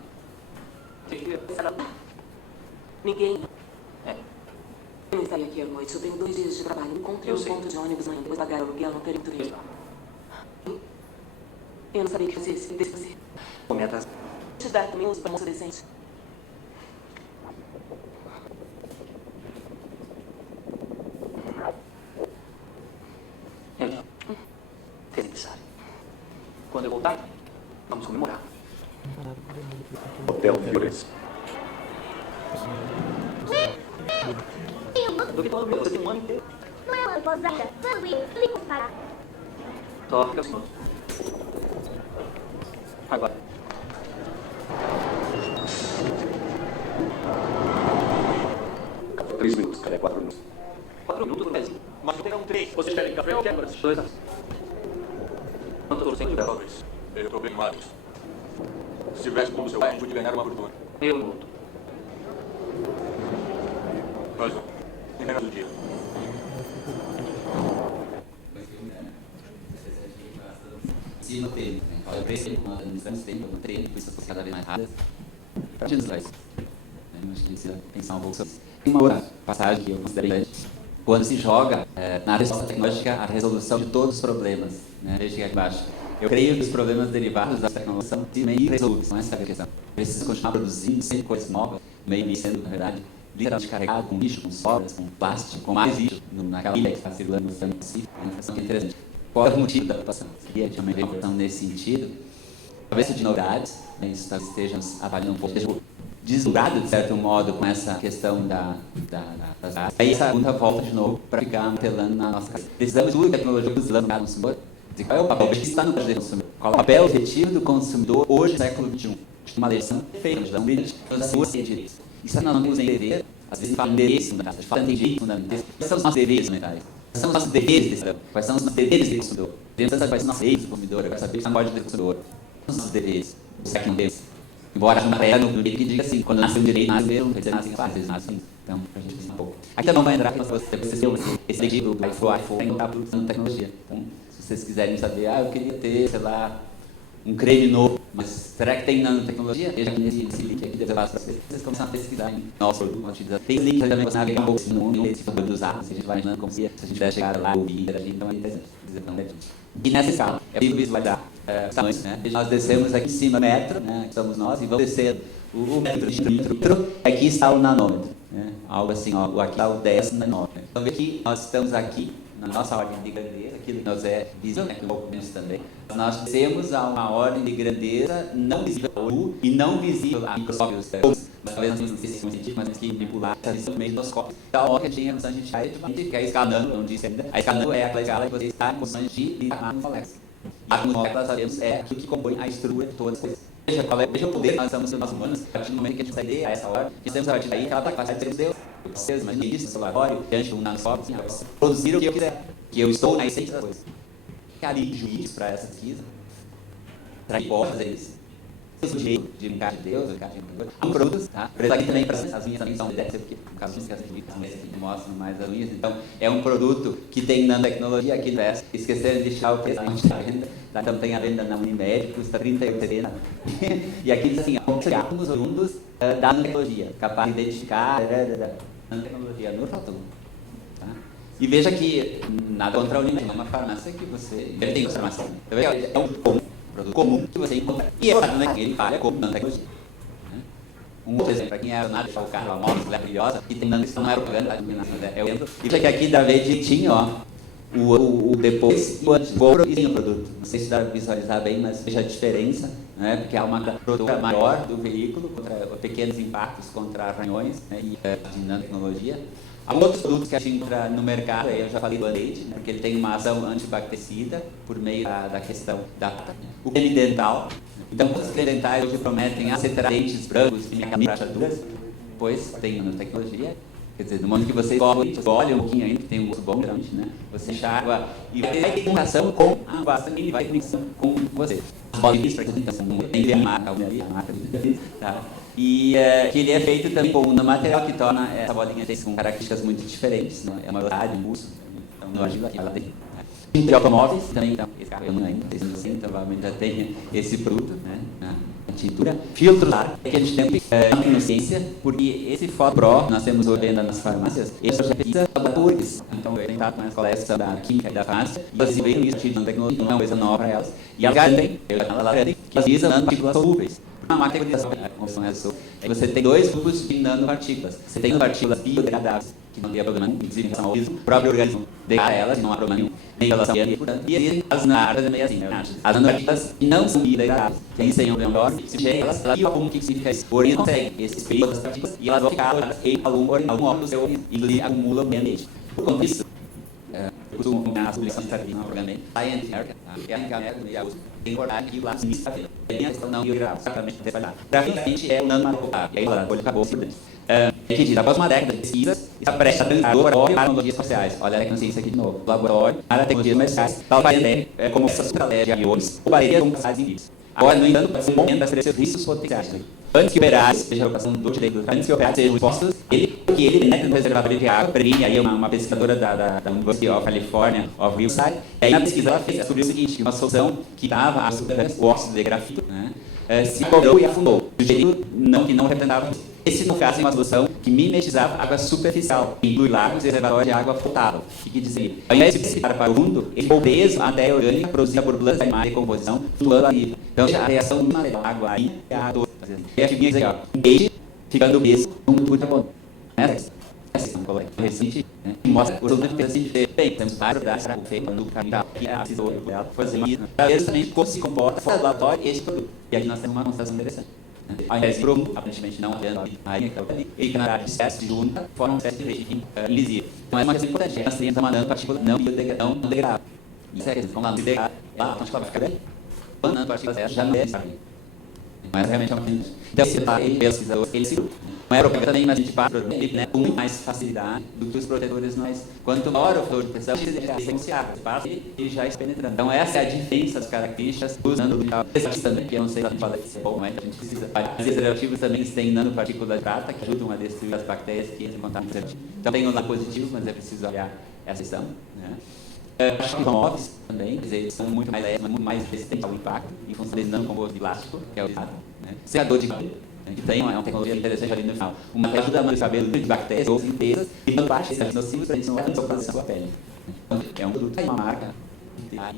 Ninguém. É. Eu não estaria aqui à noite. Eu tenho 2 dias de trabalho. Encontrei um ponto de ônibus amanhã. Depois pagar o aluguel no período. Eu não sabia o que fazer sem você. Vou me atrasar. Te dar também uns bons decentes. É necessário. Quando eu voltar, vamos comemorar. Hotel Firenze. Do que todo mundo, você tem um ano inteiro. Não é uma coisa ainda. Tranquilo, ligo para. Só fica assim. Agora. Três minutos, cara, 4 minutos. 4 minutos por vez. Mas tem 3. Vocês querem café ou quer agora? 2 anos. Quanto por cento dela? Eu tô bem magro. Se tivesse como seu pai, podia ganhar uma fortuna. Eu luto. Mas não. Em menos do dia. Se no treino, né? Eu cresci com administrando esse tempo, eu treino, por isso eu sou cada vez mais rápido. Para gente atrás. Eu acho que precisa pensar um pouco sobre isso. Tem uma outra passagem que eu considero importante. Quando se joga na resposta tecnológica a resolução de todos os problemas. Né? Veja aqui embaixo. Eu creio que os problemas derivados da tecnologia são irresolvíveis. Não é essa a questão. Precisa continuar produzindo sempre coisas novas, meio sendo, na verdade, literalmente carregado com lixo, com sobras, com plástico, com mais lixo naquela ilha que está circulando no Oceano Pacífico. É uma questão interessante. Qual é o motivo da preocupação? Seria de uma preocupação nesse sentido? Talvez de novidades, né? Isso talvez estejamos avaliando um pouco, deslumbrado de certo modo com essa questão das áreas. Aí essa pergunta volta de novo para ficar martelando na nossa cabeça. Precisamos de tecnologia usando o consumidor? Qual é o papel que está no projeto do consumidor? Qual é o papel efetivo do consumidor hoje no século XXI? Uma lição feita, nos dá um brilhante, nos dá direitos. Isso nós não temos em dever, às vezes fala em deveres fundamentais, a gente fala em direitos fundamentais. Quais são os nossos deveres fundamentais? Quais são os nossos deveres de cidadão? Quais são os nossos deveres de consumidor? Queremos saber quais são os nossos deveres do consumidor, agora saber se não pode do consumidor. Quais são os nossos deveres? Será que não temos? Embora haja uma matéria no direito que diga assim, quando nasce um direito, nasce mesmo, quer dizer, nasce em às vezes nasce assim. Então, a gente pensar um pouco. Aqui também vai entrar que esse legítimo do iPhone tem que estar usando tecnologia. Então, se vocês quiserem saber, eu queria ter, sei lá, um creme novo, mas será que tem nanotecnologia? Veja aqui nesse link aqui, deve para vocês começarem a pesquisar em nosso produto. Tem link também para você navegar um pouco no mundo, esse tipo dos arcos, a gente vai imaginando como se a gente pudesse chegar lá, ouvir, interagir, então é interessante. E nessa escala, é possível visualizar tamanhos, né? Nós descemos aqui em cima o metro, né? Que somos nós, e vamos descer o metro, aqui está o nanômetro, né? Algo assim, ó, aqui está o 10 nanômetro. Então, veja que nós estamos aqui, na nossa ordem de grandeza, aquilo que nós é visível, né, que um pouco menos também, nós temos a uma ordem de grandeza não visível ao olho e não visível a microscópios. Talvez não sei se científico, mas que manipular essa visão meio microscópio. Então, a gente a gente vai que é escanando, não disse ainda. A escanando é aquela escala que você está em condições de lidar com moléculas. A moléculas, sabemos, é aquilo que compõe a estrutura de todas as coisas. Veja o poder que nós estamos nós humanos, a partir do momento que a gente sai a essa hora, que temos a partir daí que ela está capacidade de ser Deus. Vocês imaginem isso no laboratório, diante de um nanoscópio, produzir o que eu quiser, que eu estou na essência das coisas. Ficaria de juízo para essa pesquisa? Será que pode fazer isso? o jeito de brincar de Deus, brincar de Deus. Há um produto, tá? Por exemplo, aqui também, as minhas também são, deve ser porque, no caso, mas aqui mostram mais as unhas. Então, é um produto que tem nanotecnologia aqui no West. Esqueceram de deixar o preço da venda. Tá? Então, tem a venda na Unimed, custa 38 e aqui diz assim, átomos oriundos da nanotecnologia, capaz de identificar nanotecnologia no fator. Tá? E veja que, nada contra a Unimed, é uma farmácia que você tem farmácia. É um produto comum que você encontra. E ele falha como nanotecnologia. Um outro exemplo, para quem é nada deixar o carro, a moto maravilhosa, que tem nanotecnologia, não é propaganda, é o exemplo. Isso aqui dá ver direitinho, ó, o depois e o antes, o produto. Não sei se dá para visualizar bem, mas veja a diferença, né, porque há uma produtora maior do veículo, contra pequenos impactos contra arranhões, né, e de nanotecnologia. Há outros produtos que a gente entra no mercado, eu já falei do Band-Aid, né, porque ele tem uma ação antibactericida por meio da questão o creme dental. Então, os cremes dentais hoje prometem acertar dentes brancos e rachaduras, pois tem nanotecnologia. Quer dizer, no momento que você escolhe um pouquinho ainda, que tem um gosto bom, geralmente, né? Você enxágua e vai ter comunicação com a base e vai ter comunicação com você. As bolinhas, para que tem a marca, tá? E que ele é feito também com um material que torna essa bolinha com características muito diferentes, né? É uma velocidade, um uso, então não ajuda aqui, ela tem. De automóveis também, então, esse carro eu não ainda, assim, provavelmente já tem esse produto, né? A tintura. Filtros que a gente tem na ciência, porque esse Foto Pro, nós temos hoje venda nas farmácias, esse já precisa de laboratórios. Então, eu tenho estado com as colegas da química e da farmácia, e elas veem isso, de tecnologia, não é uma coisa nova para elas. E elas garantem, que elas visam nanopartículas solúveis. Uma máquina de você tem dois grupos de nanopartículas. Você tem partículas biodegradáveis, que não tem problema nenhum, inclusive em relação ao organismo, o próprio organismo degrada elas, não há problema nenhum, nem relação e existem as naras meio assim, as nanopartículas que não são biodegradáveis, que aí sem o melhor, se elas como que significa isso? O organismo consegue esses períodos das partículas e elas vão ficar em algum órgão do seu organismo, e acumulam o meio ambiente. Por conta disso, eu costumo combinar as publicações de no programa Science America, que é a América e a USA, tem que importar aqui lá no início da vida. Tem a questão não biográfica, exatamente espalhada. Graficamente é o nanomaterial, e aí a folha acabou por dentro. Que diz, após uma década de pesquisas, está prestes a transitar do laboratório para tecnologias espaciais. Olha a tecnologia aqui de novo. Laboratório para tecnologias comerciais, tal fazendo como essas superlégias de aviões ou baterias com capacidades infinitas. Agora, no entanto, pode ser um momento para estabelecer riscos potenciais. Antes que operários, seja a ocupação do direito, antes que operários sejam expostos, que ele penetre no reservatório de água, previne aí uma pesquisadora da University of California, of Riverside, e aí na pesquisa ela descobriu o seguinte, que uma solução que dava a o óxido de grafito, né, se cobrou e afundou, do jeito que não representava isso. Esse, no caso, é uma solução que mimetizava água superficial, que inclui lagos e reservatórios de água potável. O que dizia? Ao invés de precipitar para o fundo, ele foi preso à matéria orgânica produzida por plantas animais de decomposição, flutuando a nível. Então, a reação de uma água aí é a água. E a figurinha diz aqui, ó, um peixe ficando preso num tubo de carbono. Essa recente, né, que mostra o resultado de assim, bem, temos vários pedaços para o feito do capital, que é a decisão dela, fazer isso, para ver justamente como se comporta o laboratório e esse produto. E aqui nós temos uma constatação interessante. Ao invés de profundo, aparentemente não havendo a rainha que está ali, ele que na verdade se junta, forma uma espécie de rede invisível. Então é uma questão importante, nós temos uma nanopartícula não biodegradável. Isso é a questão, vamos lá, não degradável, a partícula vai ficar bem. Quando a nanopartícula já não é mas realmente é uma questão. Então, se ele pesquisador, ele se não é propaganda também, mas a gente passa né, com muito mais facilidade do que os protetores nós. Quanto maior o fator de proteção, ele já sequenciado, ele já está penetrando. Então, essa é a diferença das características usando o também, que eu não sei se a gente fala disso, bom, mas a gente precisa. Os preservativos também têm nanopartículas de prata que ajudam a destruir as bactérias que entram em contato com o preservativo. Então, tem um lado positivo, mas é preciso olhar essa questão. Né? Acho que os móveis também, quer dizer, eles são muito mais leves, muito mais resistentes ao impacto, em função deles não composto de plástico, que é o usado. Né? Secador de cabelo, que tem uma tecnologia interessante ali no final. Uma que ajuda a manter o cabelo livre de bactérias ou limpezas e não baixa esses nocivos para a gente não fazer a sua pele. Então, é um produto, uma marca, para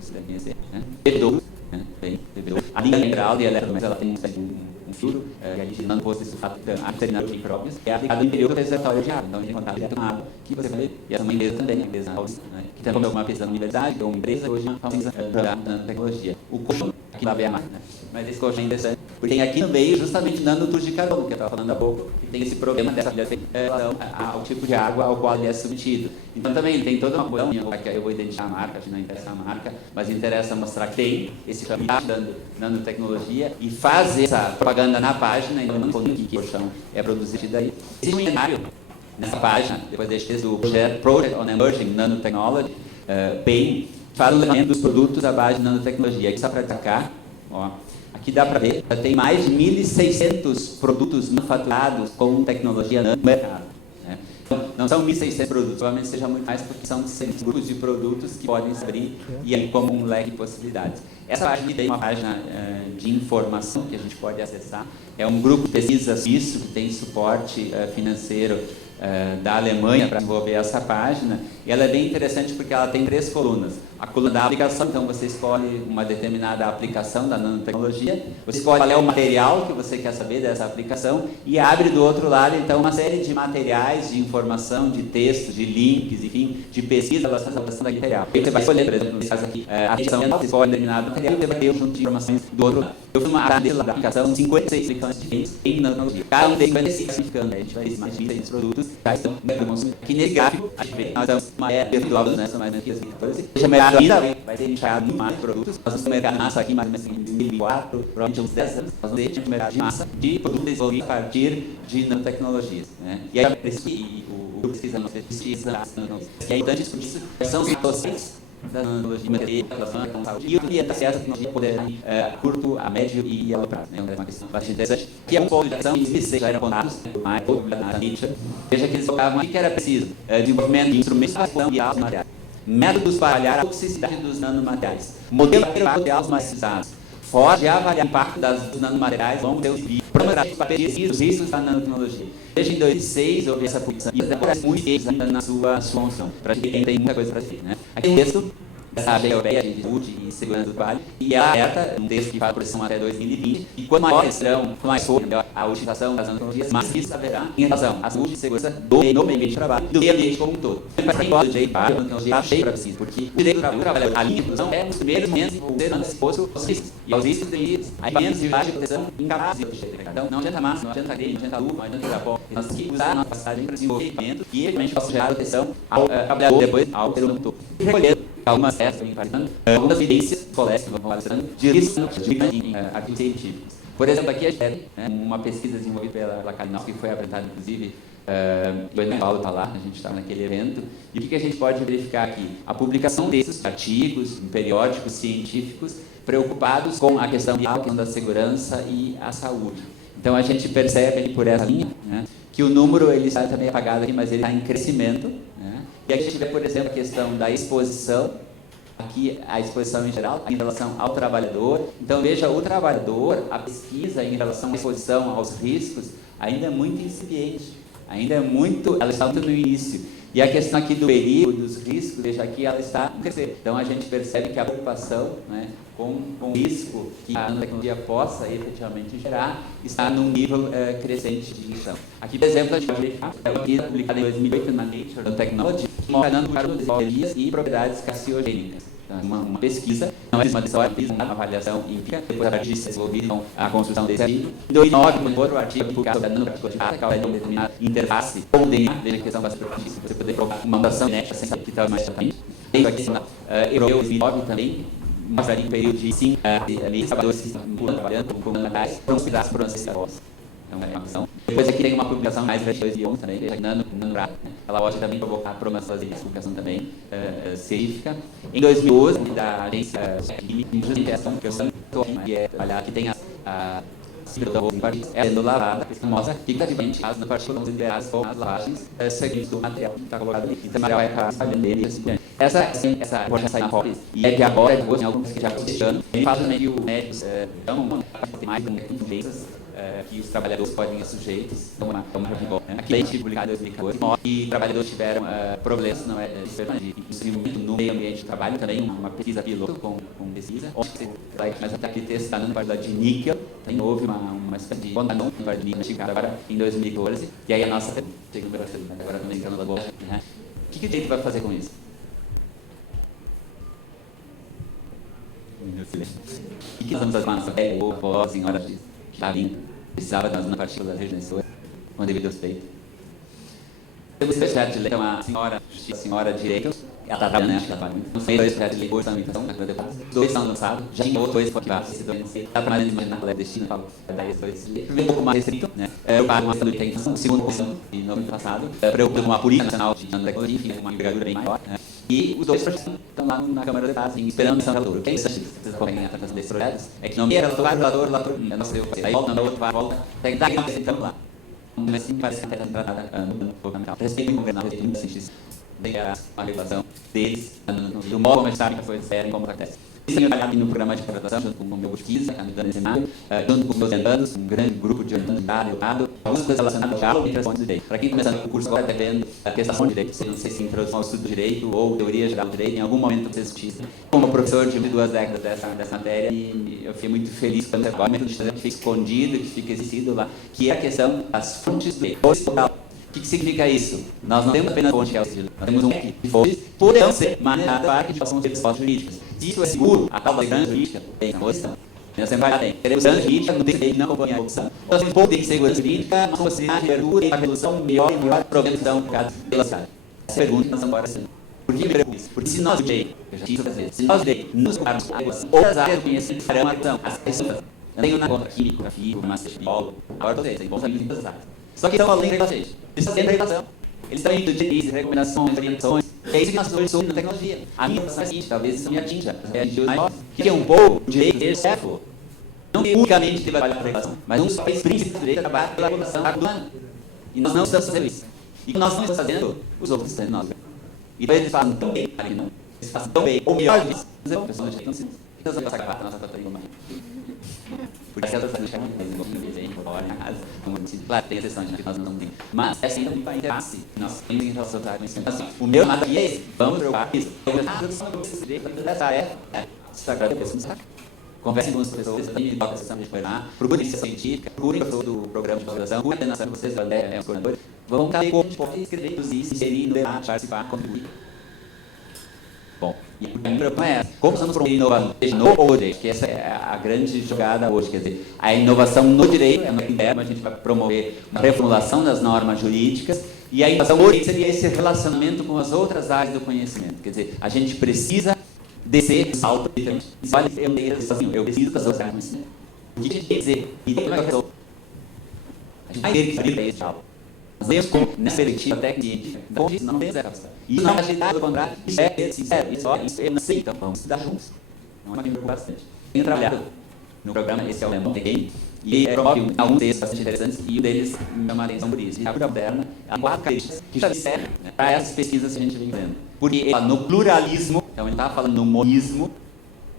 você conhecer. Bebedouro, a linha mineral de eletrodomésticos, ela tem um fio, e ali não posto esse sulfato arterinário de micróbios, é aplicado no interior do reservatório de água. Então, a gente tem contato direto com a água, que você vai ver. E essa é uma empresa também, a empresa que tem uma pesquisa na universidade, ou uma empresa hoje uma pesquisa na tecnologia. O colchão, aqui lá vem a máquina, mas esse colchão é interessante, porque tem aqui no meio justamente nanotubos de carbono, que eu estava falando há pouco, que tem esse problema dessa relação ao tipo de água ao qual ele é submetido. Então, também tem toda uma coisa, eu vou identificar a marca, acho que não interessa a marca, mas interessa mostrar que tem esse caminho dando nanotecnologia e fazer essa propaganda na página, e não falando que o colchão é produzido daí. Existe um inventário nessa página, depois desse texto do Project on Emerging Nanotechnology, PAIN, faz o levantamento dos produtos à base de nanotecnologia. Aqui só para destacar, ó, aqui aqui dá para ver, tem mais de 1.600 produtos manufaturados com tecnologia nano no mercado. Né? Então, não são 1.600 produtos, provavelmente seja muito mais, porque são grupos de produtos que podem se abrir e aí como um leque de possibilidades. Essa página tem uma página de informação que a gente pode acessar. É um grupo de pesquisa suíço que tem suporte financeiro da Alemanha para desenvolver essa página. E ela é bem interessante porque ela tem 3 colunas. A coluna da aplicação, então você escolhe uma determinada aplicação da nanotecnologia, você escolhe qual é o material que você quer saber dessa aplicação e abre do outro lado, então, uma série de materiais, de informação, de textos, de links, enfim, de pesquisa relacionada daquele material. Você vai escolher, por exemplo, nesse caso aqui, a aplicação, você escolhe determinado material e você vai ter um conjunto de informações do outro lado. Eu fiz uma análise da aplicação, 56 aplicações diferentes em nanotecnologia. Cada um tem 56 significando, a gente vai ter mais de 26 produtos, já estão aqui nesse gráfico, a gente vê, nós estamos uma virtual, né, são mais do que as 14, ainda vai ter iniciado mais produtos. Nós vamos no mercado de massa aqui, mais ou menos em 2004, provavelmente uns 10 anos, nós vamos ter um mercado de massa de produtos desenvolvidos a partir de nanotecnologias. Né? E aí, o grupo pesquisa nanotecnologias. E é importante isso, são os docentes da nanotecnologia, e o que essa tecnologia poder a curto, a médio e a longo prazo. Né? É uma questão bastante interessante, que é um ponto de ação, e se já eram contados mais na Nietzsche, veja que eles colocavam aqui que era preciso desenvolvimento de instrumentos de altos materiais, métodos para avaliar a toxicidade dos nanomateriais, modelo material mais utilizados, forma de avaliar o impacto dos nanomateriais ao longo do seu programa para pesquisa os riscos da nanotecnologia. Desde em 2006 houve essa publicação e demora muito tempo ainda na sua função, para quem tem muita coisa para dizer. Né? Aqui o texto da Agência Europeia de Saúde e Segurança do Trabalho, e ela alerta um texto que fala proteção até 2020, e quanto maior serão, mais for a utilização das nanotecnologias, mais risco haverá em relação à saúde e segurança no meio ambiente de trabalho e do meio ambiente como um todo. Para quem gosta do direito para a nanotecnologia, está cheio para pesquisa, porque o direito do trabalhador, a linha de inclusão é um dos primeiros momentos em que o ser exposto aos riscos, e aos riscos devidos a equipamentos de proteção incapazes de proteger. Então, não adianta massa, não adianta areia, não adianta luva, não adianta isopor. Nós temos que usar a nossa capacidade para desenvolver equipamento que efetivamente possa gerar proteção ao trabalhador, depois ao ser humano todo. Recolher algumas peças que algumas evidências colegas que vão aparecendo de riscos em artigos científicos. Por exemplo, aqui a gente tem uma pesquisa desenvolvida pela Kalinowski, que foi apresentada, inclusive, o Enem Paulo está lá, a gente está naquele evento, e o que a gente pode verificar aqui? A publicação desses artigos em periódicos científicos preocupados com a questão da segurança e a saúde. Então, a gente percebe por essa linha, né, que o número ele está também apagado aqui, mas ele está em crescimento. Né? E aqui a gente vê, por exemplo, a questão da exposição, aqui a exposição em geral, em relação ao trabalhador. Então, veja, o trabalhador, a pesquisa em relação à exposição aos riscos, ainda é muito incipiente, ela está muito no início. E a questão aqui do perigo, dos riscos, veja aqui, ela está a crescer. Então, a gente percebe que a preocupação, né, com o risco que a nanotecnologia possa efetivamente gerar está num nível crescente de discussão. Aqui, por exemplo, a gente pode verificar uma pesquisa publicada em 2008 na Nature Nanotechnology, que mostra nanotecnologias e propriedades carcinogênicas. Então, uma pesquisa, não é uma decisão, uma avaliação empírica, depois a partir disso desenvolvida a construção desse artigo. Em 2009, um outro artigo publicado sobre a nanopartícula, que é uma determinada interface com o DNA, veja que questão bastante importantíssima, você poder provar uma mutação genética sem saber que estava mais exatamente. Tem aqui na europeu 2009 também, mostraria um período de 5 trabalhadores que estão trabalhando com nanomateriais, foram cuidados por ancestrais. Então, é uma questão. Depois aqui tem uma publicação mais recente de 2011 também, veja, Nanorad, ela pode também provocar problemas fazer essa publicação também científica. Em 2012, da agência justamente essa que eu estou que é trabalhar, que tem a sendo lavada, mostra que praticamente as partículas são liberadas com as lavagens seguintes do material que está colocado ali. Então, o material vai ficar espalhando dele e assim diante. Essa pode sair na foto, e é que agora, depois, em alguns que já estão testando, ele faz também que o médico tem mais de doenças que os trabalhadores podem ser sujeitos a uma aqui a gente publicado em 2014 e trabalhadores tiveram problemas de inserimento no meio ambiente de trabalho, também uma pesquisa piloto com pesquisa, onde você vai começar a testar na parte de níquel, também houve uma espécie de contaminação na parte de níquel agora em 2014, e aí a nossa agora também está no laboratório. O que a gente vai fazer com isso? O que nós vamos fazer com a nossa pele ou voz em horas de está vindo, precisava das nanopartículas regeneradoras, com devido respeito. Temos dois projetos de lei, uma senhora direito, ela está trabalhando, acho que ela está muito. Não sei, dois projetos de lei, hoje também, dois estão lançados, já tem outros dois que está trabalhando de imaginar qual é o destino, falo, daí os dois. Primeiro, um pouco mais restrito, né? Preocupado com a saúde da intenção, segundo, de no ano passado, preocupado com uma política nacional de nanotecnologia, enfim, uma envergadura bem maior, né? E os dois projetos estão lá na Câmara de Deputados, esperando a missão de relator. O que é isso? acompanham a tratação desses projetos, é que não era relator, não sei o que, aí volta, volta, até que dá que estamos lá. Mas sim, parece que até está tratada fundamental. Respeito muito muito científico, a regulação deles, do modo como eles sabem que as coisas serem, como acontece. Isso eu trabalhei no programa de graduação, junto com o meu pesquisa, candidato nesse seminário, junto com os meus orientandos, um grande grupo de orientandos de lado, algumas coisas relacionadas ao diálogo e resposta de direito. Para quem está começando o curso agora, está vendo a questão de direito, não sei se introdução ao estudo do direito ou teoria geral do direito, em algum momento vocês discutem. Como professor de 2 décadas dessa matéria, e eu fiquei muito feliz quando agora o método de que fica escondido, que fica esquecido lá, que é a questão das fontes do direito. O que significa isso? Nós não temos apenas fonte que é o sigilo, nós temos um leque de fontes que poderão ser manejadas para que façam respostas jurídicas. Se isso é seguro, a tal da segurança jurídica tem uma posição. Nós sempre vai ter. Queremos segurança jurídica, no direito não acompanha a opção. Nós temos pouco de segurança jurídica, nós possibilidade de abertura e a resolução melhor e melhor prevenção por causa da cidade. Essa pergunta nós agora sim. Por que me preocupa isso? Porque se nós, direito, eu já disse outras vezes, se nós, direito, nos ocuparmos com outras áreas do conhecimento, farão a ação, as pessoas. Eu tenho na conta químico, físico, biólogo, agora todos eles, bons amigos em todas as áreas. Só que estão além da regulação. Eles estão dentro da regulação. Eles estão indo de diretrizes, recomendações, orientações. É isso que nós estamos na tecnologia. A minha profissão é a seguinte, talvez isso me atinja. Que é um pouco o direito de ser CEFO. Não unicamente de trabalhar para a regulação, mas um dos princípios do direito é trabalhar pela regulação do ano. E nós não estamos fazendo isso. E que nós não estamos fazendo, os outros estão fazendo nós. E então eles fazem tão bem, ali não. Eles fazem tão bem, ou melhor do que isso. Mas é uma pessoa de jeito, então nós vamos passar a nossa tratativa mais. Porque se elas estão deixando desenho, fora, na casa, claro, tem exceções que nós não temos. Mas essa ainda é interface que nós temos em relação ao conhecimento. Assim, o meu nada aqui é esse, vamos preocupar com isso. Essa é sagrada pessoa. Conversem com as pessoas, também toca a sessão de informar, procurem ciência científica, procurem todo o programa de graduação, procurem a coordenação que vocês vão é um coordenador. Vamos ver como a gente pode escrever, produzir, se inserir no debate, participar, contribuir. Bom, e a minha preocupação é como estamos promovendo inovação no direito, que essa é a grande jogada hoje, quer dizer, a inovação no direito, é no interno, a gente vai promover uma reformulação das normas jurídicas, e a inovação no direito seria esse relacionamento com as outras áreas do conhecimento, quer dizer, a gente precisa descer o salto, olha, eu preciso das outras áreas do conhecimento. O que a gente tem que dizer? E como é que eu resolvo? A gente vai ter que abrir esse diálogo. Nós temos como, nessa perspectiva técnica, não temos essa capacidade. Isso não é agilidade, pelo contrário, isso é sincero, isso eu não sei, então vamos estudar juntos. Não é uma coisa bastante. Tenho trabalhado no programa, esse é o Lemon Game, e promove alguns textos bastante interessantes, e um deles me chama a atenção por isso. E a cultura moderna, há 4 características que já servem para essas pesquisas que a gente vem vendo. Porque ele fala no pluralismo, então ele estava falando no monismo,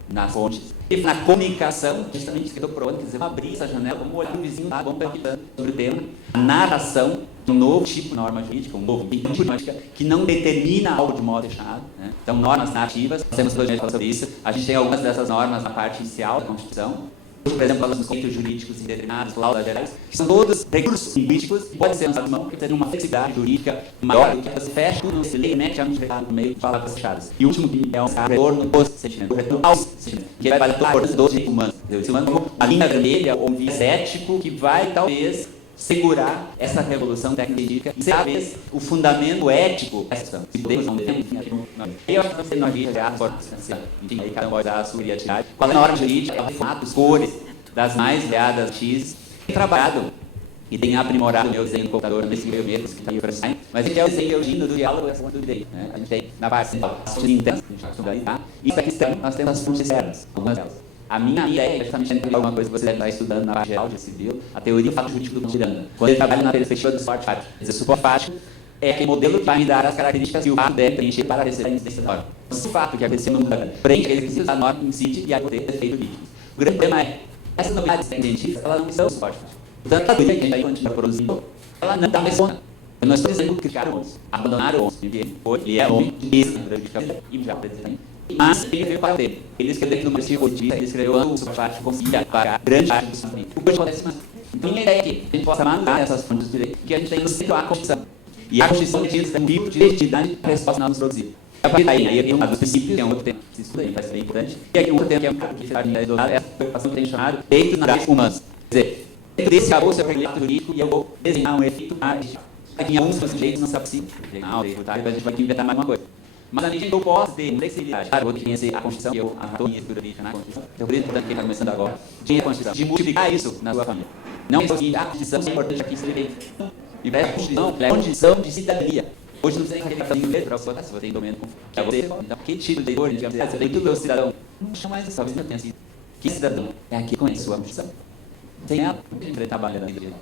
nas fontes, e na comunicação, justamente que eu estou provando, quer dizer, vamos abrir essa janela, vamos olhar o vizinho lá, vamos perguntando sobre o tema, a narração, um novo tipo de norma jurídica, um novo tipo de norma que não determina algo de modo fechado, né? Então, normas narrativas, nós temos dois falar sobre isso, a gente tem algumas dessas normas na parte inicial da Constituição, por exemplo, falamos dos conceitos jurídicos indeterminados, cláusulas gerais, que são todos recursos linguísticos que podem ser lançados de mão, que tem uma flexibilidade jurídica maior do que você fecha tudo, não se lê, mete no meio de palavras fechadas. E o último que é um retorno dos sentimentos, o retorno aos sentimentos, que vai valer todos os direitos humanos. Direitos humanos como a linha vermelha, ou um viés ético, que vai, talvez, segurar essa revolução técnica e ser, talvez, o fundamento ético dessa questão. Se podemos, não devemos, enfim, eu acho que nós vimos já, enfim, aí cada um pode dar a sua criatividade. Qual é a norma jurídica, formatos, cores das mais variadas X, tem trabalhado e tem aprimorado o meu desenho no computador, nesse meu mesmo, que está aí para sair, mas a gente é o desenho eugênio do diálogo essa do direito. Né? A gente tem na parte central as fontes internas, a gente vai estudar, tá? E isso aqui externo, nós temos as fontes externas, algumas delas. A minha ideia é justamente entender alguma coisa que você deve estar estudando na parte geral de civil, a teoria do fato jurídico do Miranda. Quando ele trabalha na perspectiva do suporte fático. Quer dizer, o suporte fático é aquele modelo que vai me dar as características que o fato deve preencher para receber a incidência da norma. Se o fato que aconteceu no mundo preenche aquele requisito da norma, incide e aí poder ter efeito líquido. O grande problema é, essas novidades científicas, elas não estão no suporte fático. Portanto, a teoria que a gente vai continuar produzindo, ela não está responda. Eu não estou dizendo que criticar o ONS, abandonar o ONS, ele é homem, e já apresentei. Mas tem a ver com o dele. Ele escreveu no Marxismo Positivista, ele escreveu o suporte conseguia pagar grande parte do sofrimento. O que acontece mais? Então, minha ideia é que a gente possa manusear essas fontes de direito que a gente tem no centro da Constituição. E a Constituição tem um tipo de legitimidade para a resposta não nos produzir. A partir daí, aí eu tenho um dos princípios, que é um outro tema que se estuda aí, vai ser bem importante. E aqui um outro tema que é um pouco de essa preocupação que tem chamado direito nas áreas humanas. Quer dizer, dentro desse arcabouço regulamento jurídico, e eu vou desenhar um efeito jurídico. Aqui em alguns sujeitos não se aplica. Não, a gente vai inventar mais uma coisa. Mas a medida que eu posso ter flexibilidade, eu vou conhecer a Constituição, que eu estou em estrutura jurídica na Constituição, eu poderia, portanto, quem está começando agora, tinha a Constituição, de multiplicar isso na sua família. Não é o seguinte, a Constituição é importante aqui ser feita. E a Constituição é a condição de cidadania. Hoje não tem aquele cartão de para você botar, se você tem domínio com que é você. Então, que tipo de leitor, digamos, você tem tudo o cidadão não chama mais talvez não tenha sido. Que cidadão é aquele que conhece sua Constituição. Sem ela, a gente vai trabalhar da vida dele.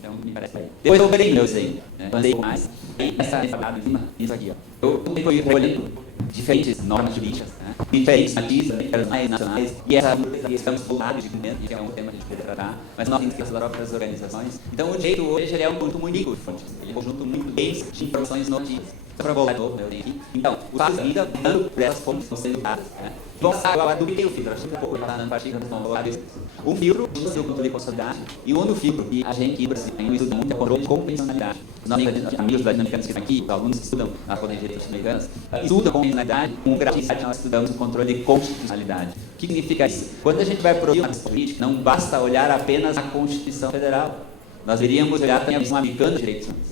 Então, me parece aí. Depois eu verei meus aí, né? Andei mais, aí essa falada em cima, isso aqui, ó. Eu fui olhando diferentes normas jurídicas, né? Diferentes matizes, internacionais, nacionais, e essa estamos voltados de conhecimento, que é um tema que a gente pode tratar, mas nós temos que as próprias organizações. Então, o direito hoje ele é um conjunto muito rico de fontes, ele é um conjunto muito bem de informações normativas. Só para voltar de novo, eu tenho aqui. Então, os fatos da vida, dando por essas fontes, estão sendo dadas, né? Vamos passar agora do que o filtro. Acho que um pouco está dando partida, vamos falar disso. Um filtro, o seu controle de constitucionalidade, e o outro filtro, que a gente tem um estudo muito, é controle de convencionalidade. Os amigos da dinâmica que estão aqui, os alunos que estudam na Faculdade de Direito Americanas, estudam convencionalidade, com gratuidade nós estudamos o controle de constitucionalidade. O que significa isso? Quando a gente vai produzir uma decisão política, não basta olhar apenas a Constituição Federal. Nós deveríamos olhar também a visão americana de direitos humanos.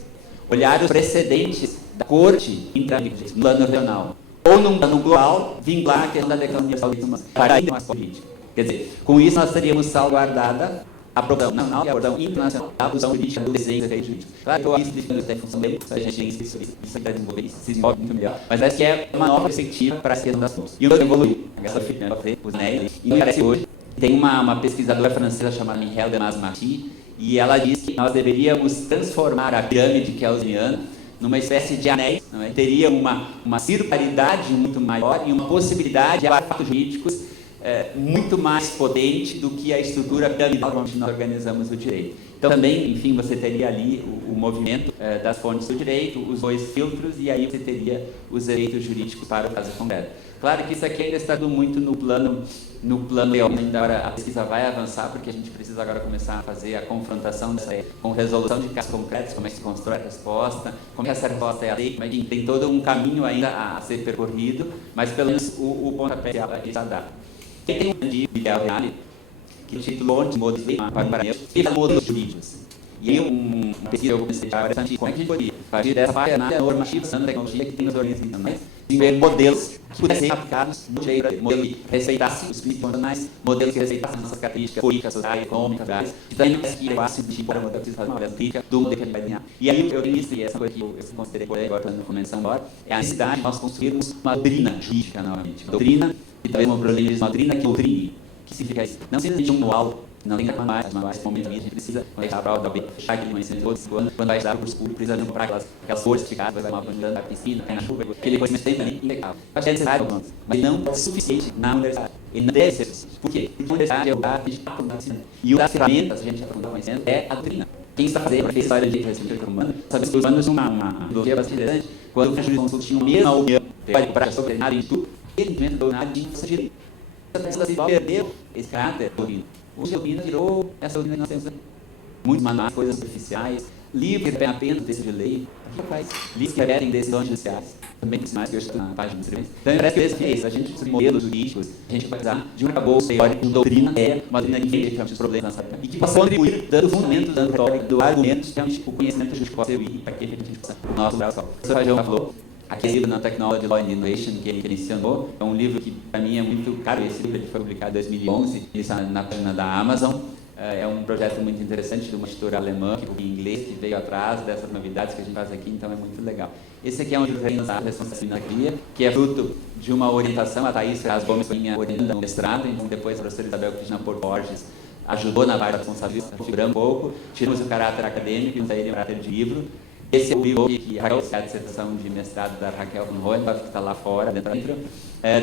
Olhar os precedentes da Corte Interamericana, no plano regional. Ou num plano global, vincular a questão da Declaração Universal dos Direitos Humanos. Para aí uma política. Quer dizer, com isso nós teríamos salvaguardada a aprovação nacional e a aprovação internacional da aprovação jurídica do desenho do direito jurídico. Claro que eu acho que isso tem função bem, a gente tem isso para desenvolver, isso se desenvolve muito melhor. Mas essa que é uma nova perspectiva para a questão das fontes. E o outro evoluiu. Essa foi os NEI, e me parece hoje, tem uma pesquisadora francesa chamada Michel Demas-Marty, e ela diz que nós deveríamos transformar a pirâmide keynesiana numa espécie de anéis, é? Teria uma circularidade muito maior e uma possibilidade de fatos jurídicos muito mais potente do que a estrutura piramidal onde nós organizamos o direito. Então, também, enfim, você teria ali o movimento das fontes do direito, os dois filtros, e aí você teria os efeitos jurídicos para o caso concreto. Claro que isso aqui ainda está muito no plano teórico, ainda agora a pesquisa vai avançar, porque a gente precisa agora começar a fazer a confrontação com resolução de casos concretos, como é que se constrói a resposta, como é que essa resposta é aceita, mas enfim, tem todo um caminho ainda a ser percorrido, mas pelo menos o pontapé está dado. Quem tem um livro, Miguel Reale, que titulou Onde Modelos para ele modelos jurídicos. E aí, uma pesquisa eu comecei a bastante como é que a gente poderia, a partir dessa parte normativa, usando a tecnologia que tem nos organismos internacionais, desenvolver modelos que pudessem ser aplicados no direito, modelos que respeitassem os princípios constitucionais, modelos que respeitassem nossas características políticas, sociais, econômicas, sociais, que também que levassem o tipo para modelo que fazer uma modelo crítica do modelo que a gente vai desenhar. E aí eu tenho isso, e essa coisa que eu considerei por aí, agora na convenção agora, é a necessidade de nós construirmos uma doutrina jurídica novamente. Uma doutrina, e talvez uma doutrina que doutrine. O que significa isso? Não precisa de um manual, não tem mais momento a gente precisa, quando a gente está para a prova da OAB, achar aquele conhecimento todo, quando vai estudar o curso público, precisa comprar aquelas cores ficadas, vai andando na piscina, cai na chuva, aquele conhecimento sempre ali, impecável. Acho que é necessário, mas não é suficiente na universidade. Ele não deve ser suficiente. Por quê? Porque a universidade é o lugar de aprofundar conhecimento. E uma das ferramentas, a gente aprofundar conhecimento, é a doutrina. Quem está fazendo, fez história de direito humano, sabe que os humanos uma ideologia bastante interessante, quando o jurisconsulto tinha a mesma opinião, teórico, prático, treinado em tudo, ele inventou nada de direito. Perdeu esse caráter doutrina. Hoje a doutrina virou essa doutrina que nós temos muitos manuais, coisas superficiais, livros que repetem apenas texto de lei, livros que repetem decisões judiciais, também mais que eu estou na página do serviço. Então, parece que é isso, a gente precisa de modelos jurídicos, a gente vai precisar de um arcabouço teórico, de doutrina, uma doutrina que entende os problemas na nossa e que possa contribuir, dando fundamentos, dando retórica, dando argumentos, que o conhecimento jurídico possa servir para que a gente possa nosso braço. O professor Rajão falou, aquele livro Nanotechnology, Law and Innovation, que ele ensinou, é um livro que para mim é muito caro. Esse livro ele foi publicado em 2011, ele está na página da Amazon. É um projeto muito interessante de uma editora alemã, que em inglês, que veio atrás dessas novidades que a gente faz aqui, então é muito legal. Esse aqui é um livro da responsabilidade, que é fruto de uma orientação, a Thaís Ferraz Gomes foi minha orientanda no mestrado, então depois a professora Isabel Cristina Por Borges ajudou na parte da responsabilidade, configuramos um pouco, tiramos o caráter acadêmico e nos aí o caráter de livro. Esse é o livro que é a dissertação de mestrado da Raquel von Hohenbach, que está lá fora, dentro.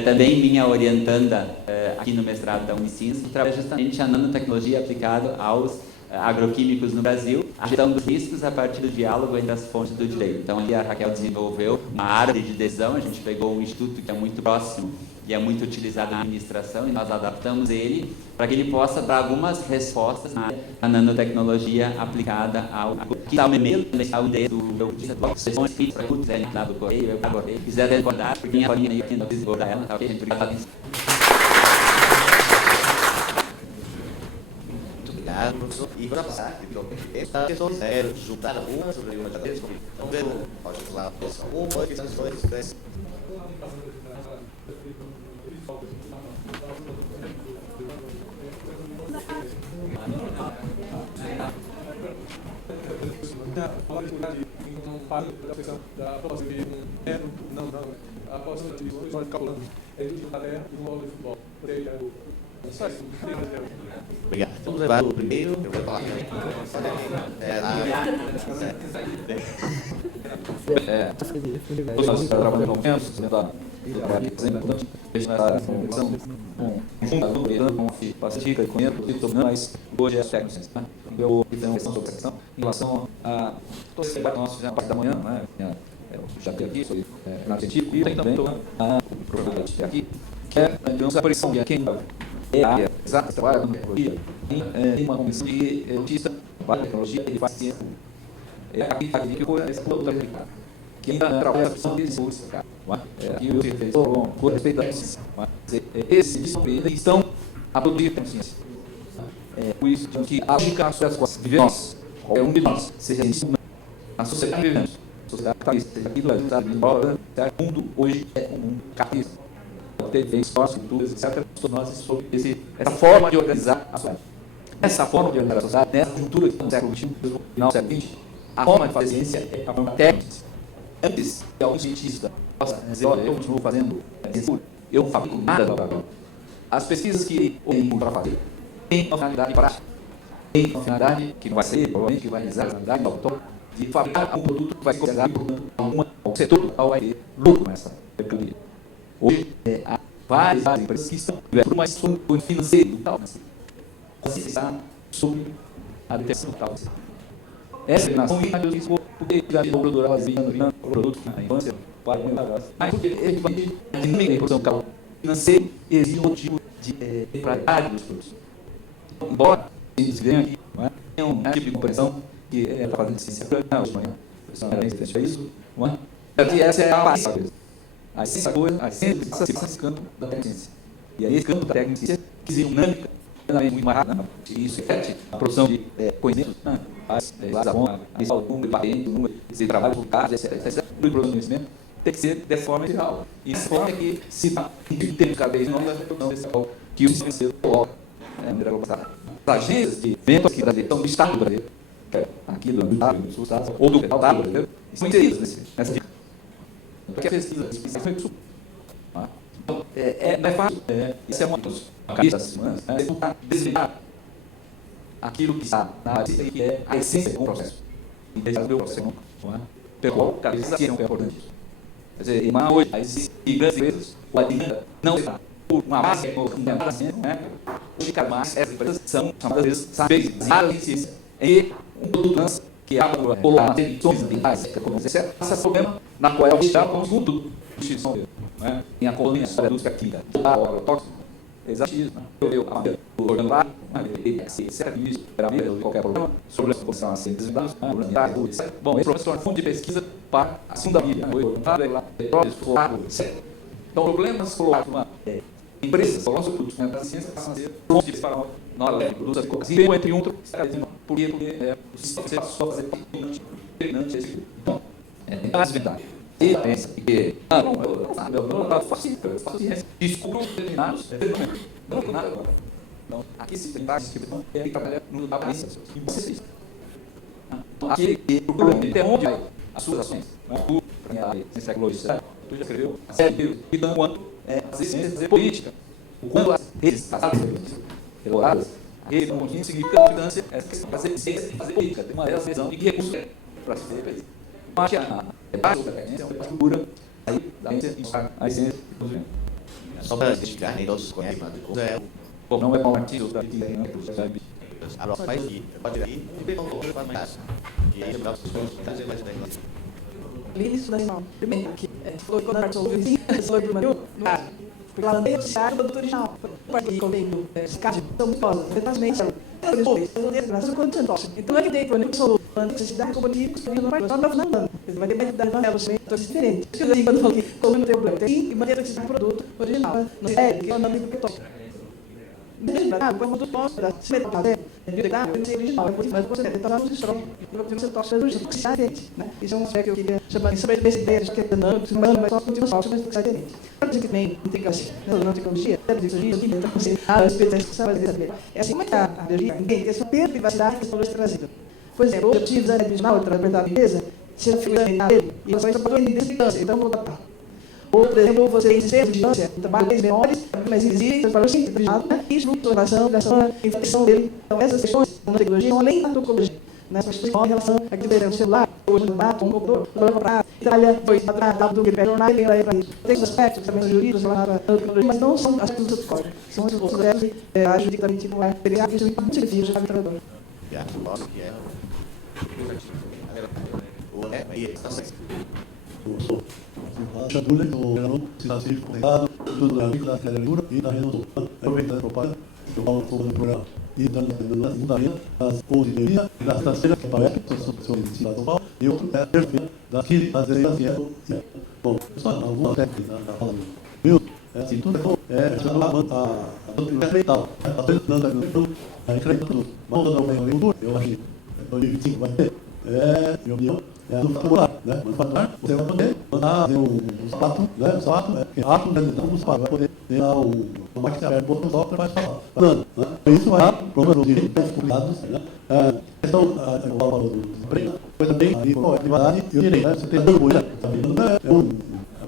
Também minha orientanda aqui no mestrado da Unicins, que trabalha justamente a nanotecnologia aplicada aos agroquímicos no Brasil, a gestão dos riscos a partir do diálogo entre as fontes do direito. Então, ali a Raquel desenvolveu uma árvore de decisão, a gente pegou um instituto que é muito próximo e é muito utilizado na administração, e nós adaptamos ele para que ele possa dar algumas respostas na nanotecnologia aplicada ao que está o e-mail, está o dedo do sessões feitas para tudo, quiser entrar do correio, eu pago correio, quiser recordar, porque minha família aí aqui não precisa guardar ela, tá ok? Obrigado. Muito obrigado, professor. E vamos passar, essa questão zero, juntar uma sobre uma cadeira, então ver pode usar a questão uma, questão dois, três. Obrigado. Vamos levar o primeiro. Eu vou falar Nós trabalhamos com menos, pacifica e conheço, mas hoje é a técnica. Eu fiz uma questão sobre a questão em relação a todo esse debate que nós fizemos a parte da manhã, né? Já tem aqui, sobre nada científico, e tem também a problema aqui, que é a aparição de quem é a área exata, trabalha com tecnologia, tem uma comissão de cientista, trabalha com tecnologia e faz ciência. É aqui que foi essa outra aplicada. Que ainda trabalha com a ciência, aqui eu fiz com respeito à ciência. Esses estão a produzir ciência. Por isso que a única coisa que vivemos, qualquer um de nós, seja na sociedade que vivemos, sociedade capitalista, seja aqui do o mundo hoje é um mundo capitalista. Tem histórias, culturas, etc. Todos nós sobre essa forma de organizar a sociedade. Essa forma de organizar a sociedade, nessa conjuntura que estamos no século XX, no final do século XX, a forma de fazer ciência é a forma técnica. Antes que algum cientista possa dizer, olha, eu continuo fazendo ciência, eu não fabrico nada do laboratório. As pesquisas que eu tenho para fazer têm uma finalidade prática, têm uma finalidade que não vai ser, provavelmente, que vai realizar a finalidade do autor, de fabricar algum produto que vai ser considerado, portanto, algum setor do qual vai ter lucro nessa mercadoria. Hoje, há várias empresas que estão por uma estrutura financeira do tal, consciência está sobre a determinação do tal. Essa determinação é a porque já virou o produto na infância, para o mas porque efetivamente a dinâmica da produção do capital financeiro exige um tipo de qualidade dos produtos. Então, embora eles venham aqui, tem um tipo de compreensão que está fazendo ciência hoje manhã, a isso, aqui essa é a base. A ciência passa esse campo da ciência. E aí esse campo da ciência que exige uma dinâmica muito mais rápida, e isso reflete a produção de conhecimentos, o número de patentes, o número de trabalhos publicados, etc. O produção de conhecimento tem que ser dessa forma geral. E essa forma é que se está em termos cada vez mais da produção desse algo que o financeiro coloca. As agências que inventam aqui Brasil, são do Estado brasileiro, aqui do Estado, do Estado, ou do Estado brasileiro, são inseridas nessa dica. Porque a pesquisa foi sul. Então, não é fácil. Isso é uma cabeça das semanas. Desligar aquilo que está na base, que é a essência do processo. E desenvolver o processo pelo qual a cabeça da ciência é importante. Quer dizer, mas hoje, existem grandes empresas, o ainda não está por uma base da ciência, hoje, mais essas empresas são chamadas vezes baseadas em ciência. E um produto lança que é a colocar edições ambientais, etc. Esse problema na qual é o Estado como conjunto de instituição dele. Tem a colônia da indústria química, o agrotóxico, exatismo, o organolário, serviço, terapia, qualquer problema, sobre a composição a ser desvendada, etc. Bom, esse problema é uma fonte de pesquisa para a segunda mídia, o organolário, etc. Então, problemas colocados por uma empresa, coloca os produtos da ciência, passam a ser fonte de pesquisa para nós, produtos assim, entre um outro, porque o sistema passou a fazer dominante esse tipo. Então, tem que desvendar. E pensa que, eu faço ciência, descubro determinados fenômenos. Não é nada agora. Então, aqui se tem vários tipos de tem que trabalhar no aparência e você então, aqui, o problema é onde vai as suas ações. Para minha área, ciência tecnologia, tu já escreveu a série de livros, e dando quanto fazer ciência, fazer política. O quanto as redes passadas elaboradas, a rede não significa a importância, essa questão de fazer ciência e fazer política. Tem uma visão de que recursos é para se fazer isso. Então, acho que a base da ciência é uma estrutura aí da ciência, a ciência e desenvolvimento. Só para identificar, nem todos conhecem, mas bom, não é um artigo da Bíblia, faz aqui, pode ir aqui, e pegou o faz mais. E aí, para vocês fazer mais bem. Isso daí não. Primeiro, que foi quando a parte ouviu, foi para o Manu, porque ela andei associada ao produto original. Parte que eu venho, esse caso, são muito posas, detalhadamente, então, é que dei para o Manu, sou a necessidade comunicativa, que não vai funcionando. Vai ter mais de novela, diferente. Isso que eu digo quando eu falo que como não tem problema, tem que manter a necessidade do produto original. Não é, que eu não digo que eu toco. Quando tu posta, se meter fazer, não sei original, mas você deve estar nos estrofes, você toca os diferentes. Isso é um aspecto que eu queria chamar de saber brasileiros, que é não, mas só continua só, mas é diferente. Para dizer que tem integração, não tecnologia, tecnologia, então você a especialização vai saber. É assim como a biologia, ninguém tem sua privacidade que foi trazida. Por exemplo, eu tive exame original, eu trabalhei na empresa, se eu fiz ele, e eu só estou fazendo identificação, então vou adaptar. Ou, por exemplo, você tem sistemas de vigilância, trabalhos menores, mais invisíveis, para o simples vigilado, né? E flutuação, infecção dele. Então, essas questões da tecnologia são além da topologia. Nessa questão em relação a que tem um celular, hoje no dado, um computador, vai comprar, trabalha, foi atrás do que ele pede jornal e vem aí para isso. Tem os aspectos também jurídicos relacionados à tecnologia, mas não são aspectos do código. São esses outros aspectos que a jurídica também vai pegar, isso é muito difícil, sabe, trabalhador. Chatulha, o gerador, cidadão conectado, tudo na agrícola, da agricultura e da redução. Aproveitando a propaganda, eu falo sobre o programa. E dando na segunda-feira, às 11h30, na sexta-feira, que é para a época, são pessoas de São Paulo, e outro é a terça-feira, das 15 às 16 que é. Bom, só algumas técnicas da fala do meu, assim, tudo é a mental, a dando a incrementando, vamos dar uma agricultura, eu acho que 2025 vai ter, minha opinião, do popular, né? Manufaturar, você vai poder mandar um sapato, né? Um sapato, ato, né? Então, um sapato vai poder ter lá uma máquina aberta, um software vai falar, falando, né? Isso vai dar problemas de direitos publicados, né? A questão, eu falo do emprego, foi também a liberdade e o direito, né? Você tem dois coisas, é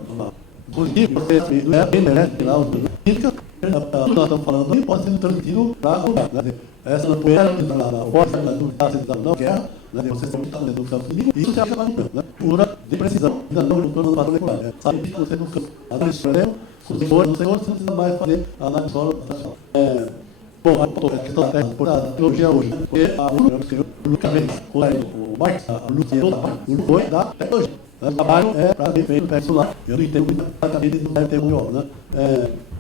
uma positivo, você não é a internet, lá, os física, nós estamos falando aí, pode ser transmitido para a lugar, né? Essa não foi na força, na dúvida, não guerra, né? Você está muito dentro do campo inimigo, e isso se acha lá no campo, né? Pura de precisão, ainda não lutando no padrão legal. Sabe que você no campo, análise supremo, o senhor, você não precisa mais fazer análise solo nacional. Bom, a questão da tecnologia hoje, porque o Lucas o Marx, a Luciano, foi da tecnologia. O trabalho é para ser feito no celular. Eu não entendo muito exatamente do deve ter um né?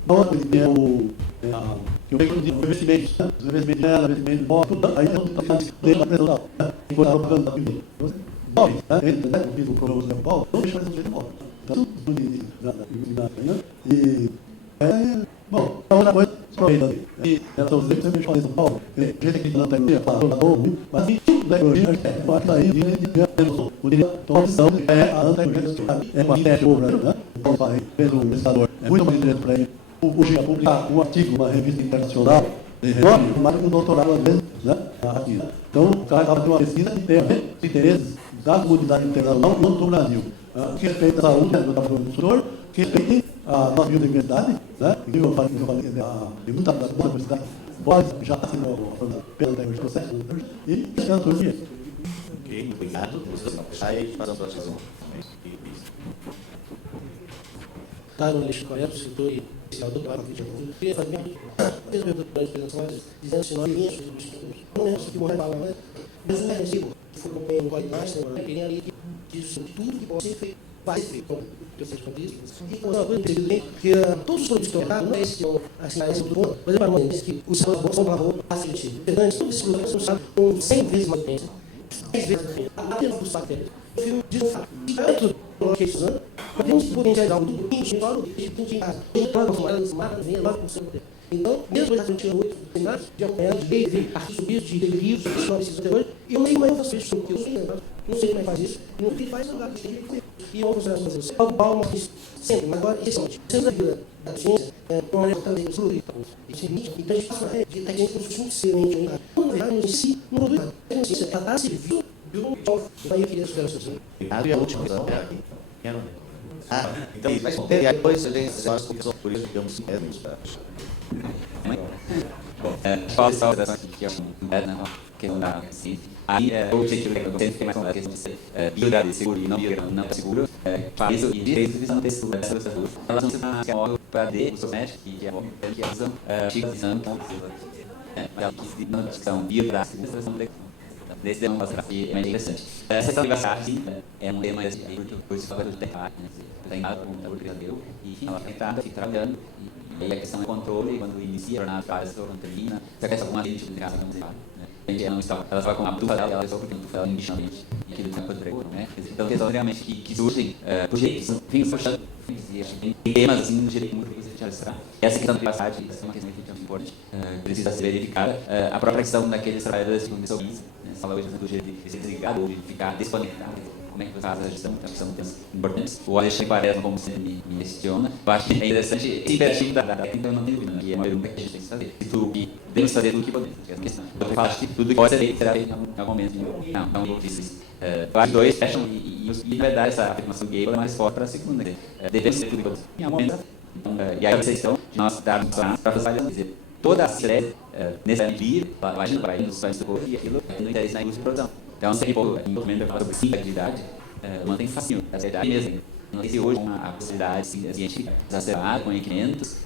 Então, que eu vejo de investimentos, né? Os investimentos de voto, aí eu estou falando dentro da pressão, né? Enquanto a propaganda da vida. Jovens, né? Eu fiz o programa de São Paulo, não deixa mais um jeito de voto. Então, e bom, a outra coisa, aproveitando, e essa os sempre falei em São Paulo, gente que não tem ideia, mas tem tipo de tecnologia, eu acho que daí o direito de opção é a antecnologia, é uma teste do Brasil, né? Então, fez um pesquisador, é muito mais direito para ele. O GIA publicar um artigo, uma revista internacional, mais que um doutorado às vezes, né? Aqui, né? Então, o cara estava fazendo uma pesquisa que tem interesses da comunidade internacional e do Brasil. Que respeita a saúde do senhor, que respeita a nossa biodiversidade, né? Eu falei, tem muita diversidade, pode já está sendo pela processo, e é a turma. Ok, obrigado. Aí, passamos para a discussão. Está no lixo correto, escritor e pesquisador do Banco de Janeiro. Eu queria fazer dizendo se nós linhas não é que morrer falar, mas um recibo que foi com o Código Master, tem ali que diz tudo que pode ser feito, vai ser feito, como eu sei quando isso. E uma coisa que todos os produtos que estão errados, não é esse que eu assinar esse do ponto, mas é para mim, que os sabores são para roupa, fácil de sentido. Fernandes, todos esses produtos são com 100 vezes mais potência, 10 vezes mais potência, até no bactérias. O filme diz um fato. Dentro do que é estudando, nós temos que potencializar o tudo, 20, 20 em casa. A gente pode formar as marcas, vem 9% do tempo. Então, mesmo eu tinha 8 seminários, de acompanhar de lei, de artigos subidos, de livros, que não precisa até hoje, e eu nem mais eu faço isso, porque eu sou lembrado, não sei como é que faz isso, e não que faz nada, e eu vou considerar com você. Paulo Palma fez sempre, mas agora, esse sendo da vida da ciência, de uma maneira também fluida, então a gente passa a gente como se fosse um excelente, na verdade, em si, não produz nada. A ciência tratar serviço, vai eu queria estudar isso assim. Obrigado, e a última questão é aqui. Então, vai ter depois a gente por isso digamos qual a situação que eu questão da ciência? Aí, o objetivo da questão sempre mais questão de ser biodade seguro e não seguro, faz isso e direito de não ter seguro dessas pessoas. Elas não se chamam para D, os médicos que usam artigos de exame, que não são biodadas seguras, desse tema que é mais interessante. Essa questão de diversidade é um tema muito curto do TEPAC, está em nada com o criador e ela está trabalhando. E aí a questão é controle, quando inicia a jornada de várias quando termina, se a alguma gente de casa não se fala. Ela estava com a dúvida dela, ela só porque não ela inicialmente e aquilo não é coisa do né? Então, questões realmente que surgem por jeito, enfim, puxando temas assim, no direito muito já está. Essa questão da privacidade é uma questão muito importante, precisa ser verificada. A própria questão daqueles trabalhadores que começou isso, se fala hoje do jeito de ser desligado ou de ficar desconectado. Como é que você faz a gestão? Então, são temas importantes. O Alexandre Quaresma, como você me questiona, eu acho que é interessante esse imperativo da técnica, eu não tenho dúvida, que é uma pergunta que a gente tem que fazer. Se tudo que devemos fazer, tudo que podemos. Essa questão. Eu falo que tudo que pode ser feito será feito em algum momento. Não, eu disse isso. Eu acho que dois fecham e, na verdade, essa afirmação gay é mais forte para a segunda. Devemos ser tudo que podemos. Em algum momento. E aí a questão de nós darmos para fazer, dizer, toda a série nesse livre, vai nos faz socorro e aquilo no interesse na indústria de produção. Então, se em documento sobre simplicidade, mantém facinho, essa idade mesmo. Não sei se hoje a possibilidade científica exacerbada com equipamentos,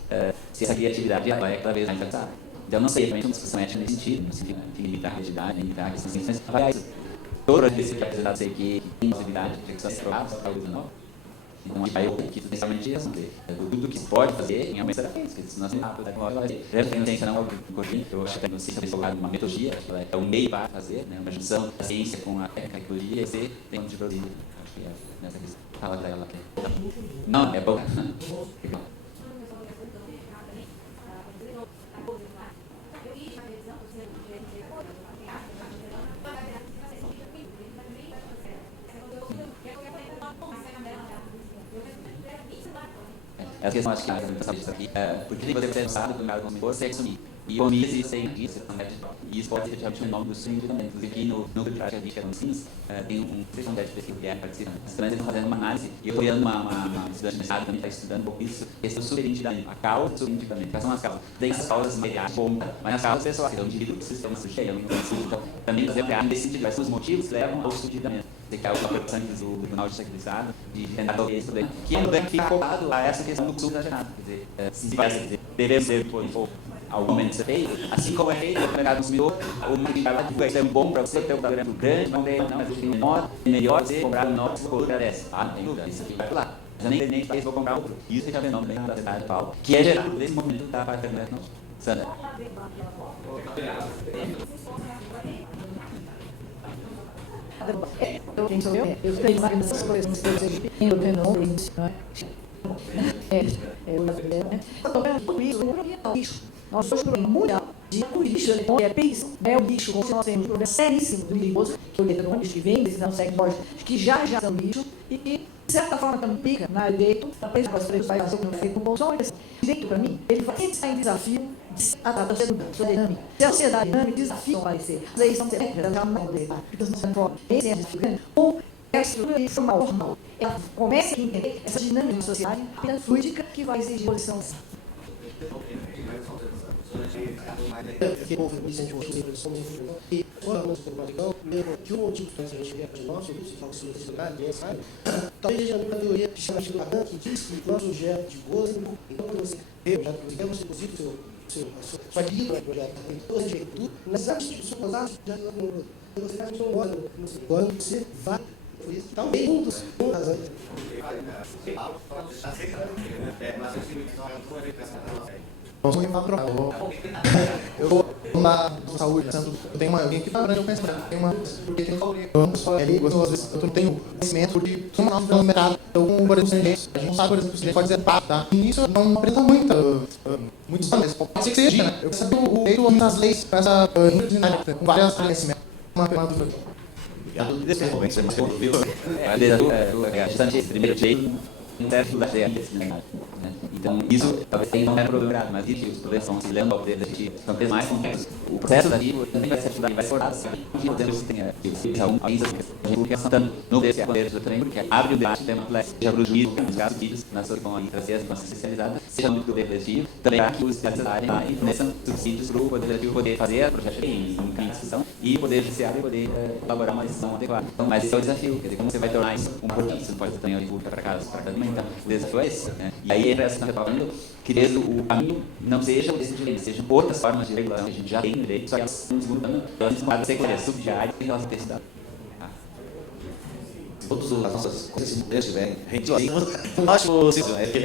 se essa criatividade vai cada vez mais avançada. Então, não sei, realmente uma discussão ética nesse sentido, no sentido de limitar a criatividade, limitar a questão científica, avaliar isso. Todo projeto que é apresentado ser que tem possibilidade de execução aprovada, para algo nova. Então, aí eu que necessariamente tudo que se pode fazer, em aumento será feito, porque senão a tecnologia vai ser. Deve ter ciência não corrigir, eu acho que a ciência foi colocada numa metodologia, é um meio para fazer, né, uma junção da ciência com a tecnologia e ser tem de produzir. Acho que é nessa questão. Fala para ela. Não, é bom. Essa questão, acho que isso aqui, porque tem que ser pensado que o mercado consumidor se consumir. E economia existe isso, e isso pode ser efetivamente um nome do seu endividamento. Inclusive, aqui no núcleo de prática de Sims, tem um sessão de pesquisa que é participante. Mas também eles estão fazendo uma análise, e eu estou olhando uma estudante de mestrado também está estudando um pouco isso, questão do superendividamento, a causa do superendividamento. Quais são as causas? Tem as causas imediatas, mas as causas pessoais, que é o indivíduo que se sistema sujeito, então também fazer um nesse sentido, quais são os motivos que levam ao superendividamento. Que é a preocupação do Tribunal de Justiça do Estado de tentar resolver esse problema, que é um fica acoplado a essa questão do consumo exagerado. Quer dizer, se vai ser, devemos ser, por algum momento ser feito, assim como é feito no mercado consumidor, o marketing vai lá divulgar, isso é bom para você ter um programa grande, não, mas o menor, é melhor você comprar o menor que você agradece. Não tem dúvida, isso aqui vai lá. Mas eu nem vou comprar outro. Isso é já fenômeno da cidade de Paulo, que é gerado por esse movimento da parte da internet. Sandra. Eu tenho várias coisas, eu tenho homens, não é? Nós hoje temos muito de lixo eletrônico, é o lixo, como nós temos um problema seríssimo do lixo, que é o eletrônico, que vem desses não tecnológicos, que já são lixo, e que, de certa forma, também pica na área direito, para os países que não feito com bolsões. Direito, para mim, ele vai sempre estar em desafio de tratar da sociedade dinâmica. Se a sociedade dinâmica desafia a aparecer, as leis são sempre, já não vão ter, porque não são formas, esse é o desafio grande, ou a estrutura formal, ela começa a entender essa dinâmica de sociedade fluídica que vai exigir posição. Que o povo Vicente Rocha sempre e fora do Portugal, mesmo que o motivo que a gente quer de nosso sociedade, talvez seja uma teoria que chama de Lacan, que diz que nosso objeto de gozo, então quando você vê o objeto que você deposita sua vida no projeto, então você tudo, nessas instituições lá, você está no modo, quando você vai, talvez um das razões. Eu sou eu vou na saúde, eu tenho uma linha aqui para eu pensar, tem uma porque tem eu não só ali, às vezes eu não tenho conhecimento porque sou uma nova no mercado, então por exemplo, a gente não sabe, por exemplo, se a gente pode dizer tá? E isso não apresenta muitos anos, pode ser que seja, né? Eu sei o direito das leis com essa com várias conhecimentos. Uma dúvida. Obrigado. Primeiro jeito, não serve da então, isso talvez tenha um problema, mas os problemas estão se levando ao poder da gente, são cada vez mais complexos. O processo dativo também vai ser estudado e vai ser forçado. Aqui podemos ter alguns no poder também, porque abre o debate, tem uma complexo, seja para os juízes, nos casos vídeos, na sua trazer as especializadas, seja no poder legislativo, também para que os especialistas lá e forneçam subsídios para o poder legislativo poder fazer a projeto em discussão e o poder judiciário poder elaborar uma decisão adequada. Então, mas esse é o desafio, quer dizer, como você vai tornar isso um produto, você não pode ter também pública para cada momento. Então, o desafio é esse, né? E aí entra essa falando que desde o caminho não seja esse direito, sejam outras formas de regulação que a gente já tem direito, só que elas estão mudando, elas estão a ser subdiárias em relação a ter esse dado. todas as nossas coisas estiverem rendidas assim, um ótimo sistema, porque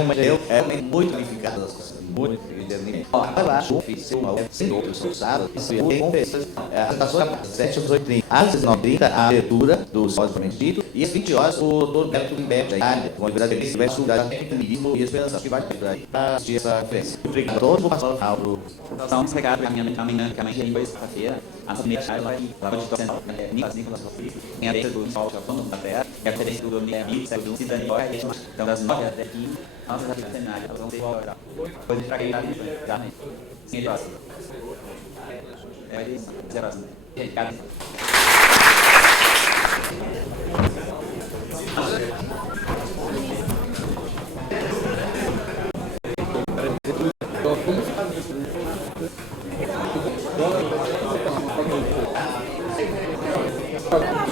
é muito qualificado das coisas, muito entendimento. Agora, acho que sem outros forçados, a sua 7 às 8h30, às 19h30, a abertura dos olhos prometidos, e às 20 horas o doutor Beto Limbete, da área, com a liberdade de vai estudar técnico e esperança, que vai para assistir essa conferência. Obrigado a todos, vou passar o final para o... Só um recado para amanhã, que amanhã tem quarta-feira, a família Charla lá no Instituto Central, Nicolas Rodrigues, tem a letra do Sol Autônomo da Terra, e a referência do Miguel, do Cidadão, então das 9 às 10h, nossas atividades seminárias, elas vão ser oral. Depois para quem está ali, sim, ele próximo. É isso, é próximo. Obrigado. Thank you.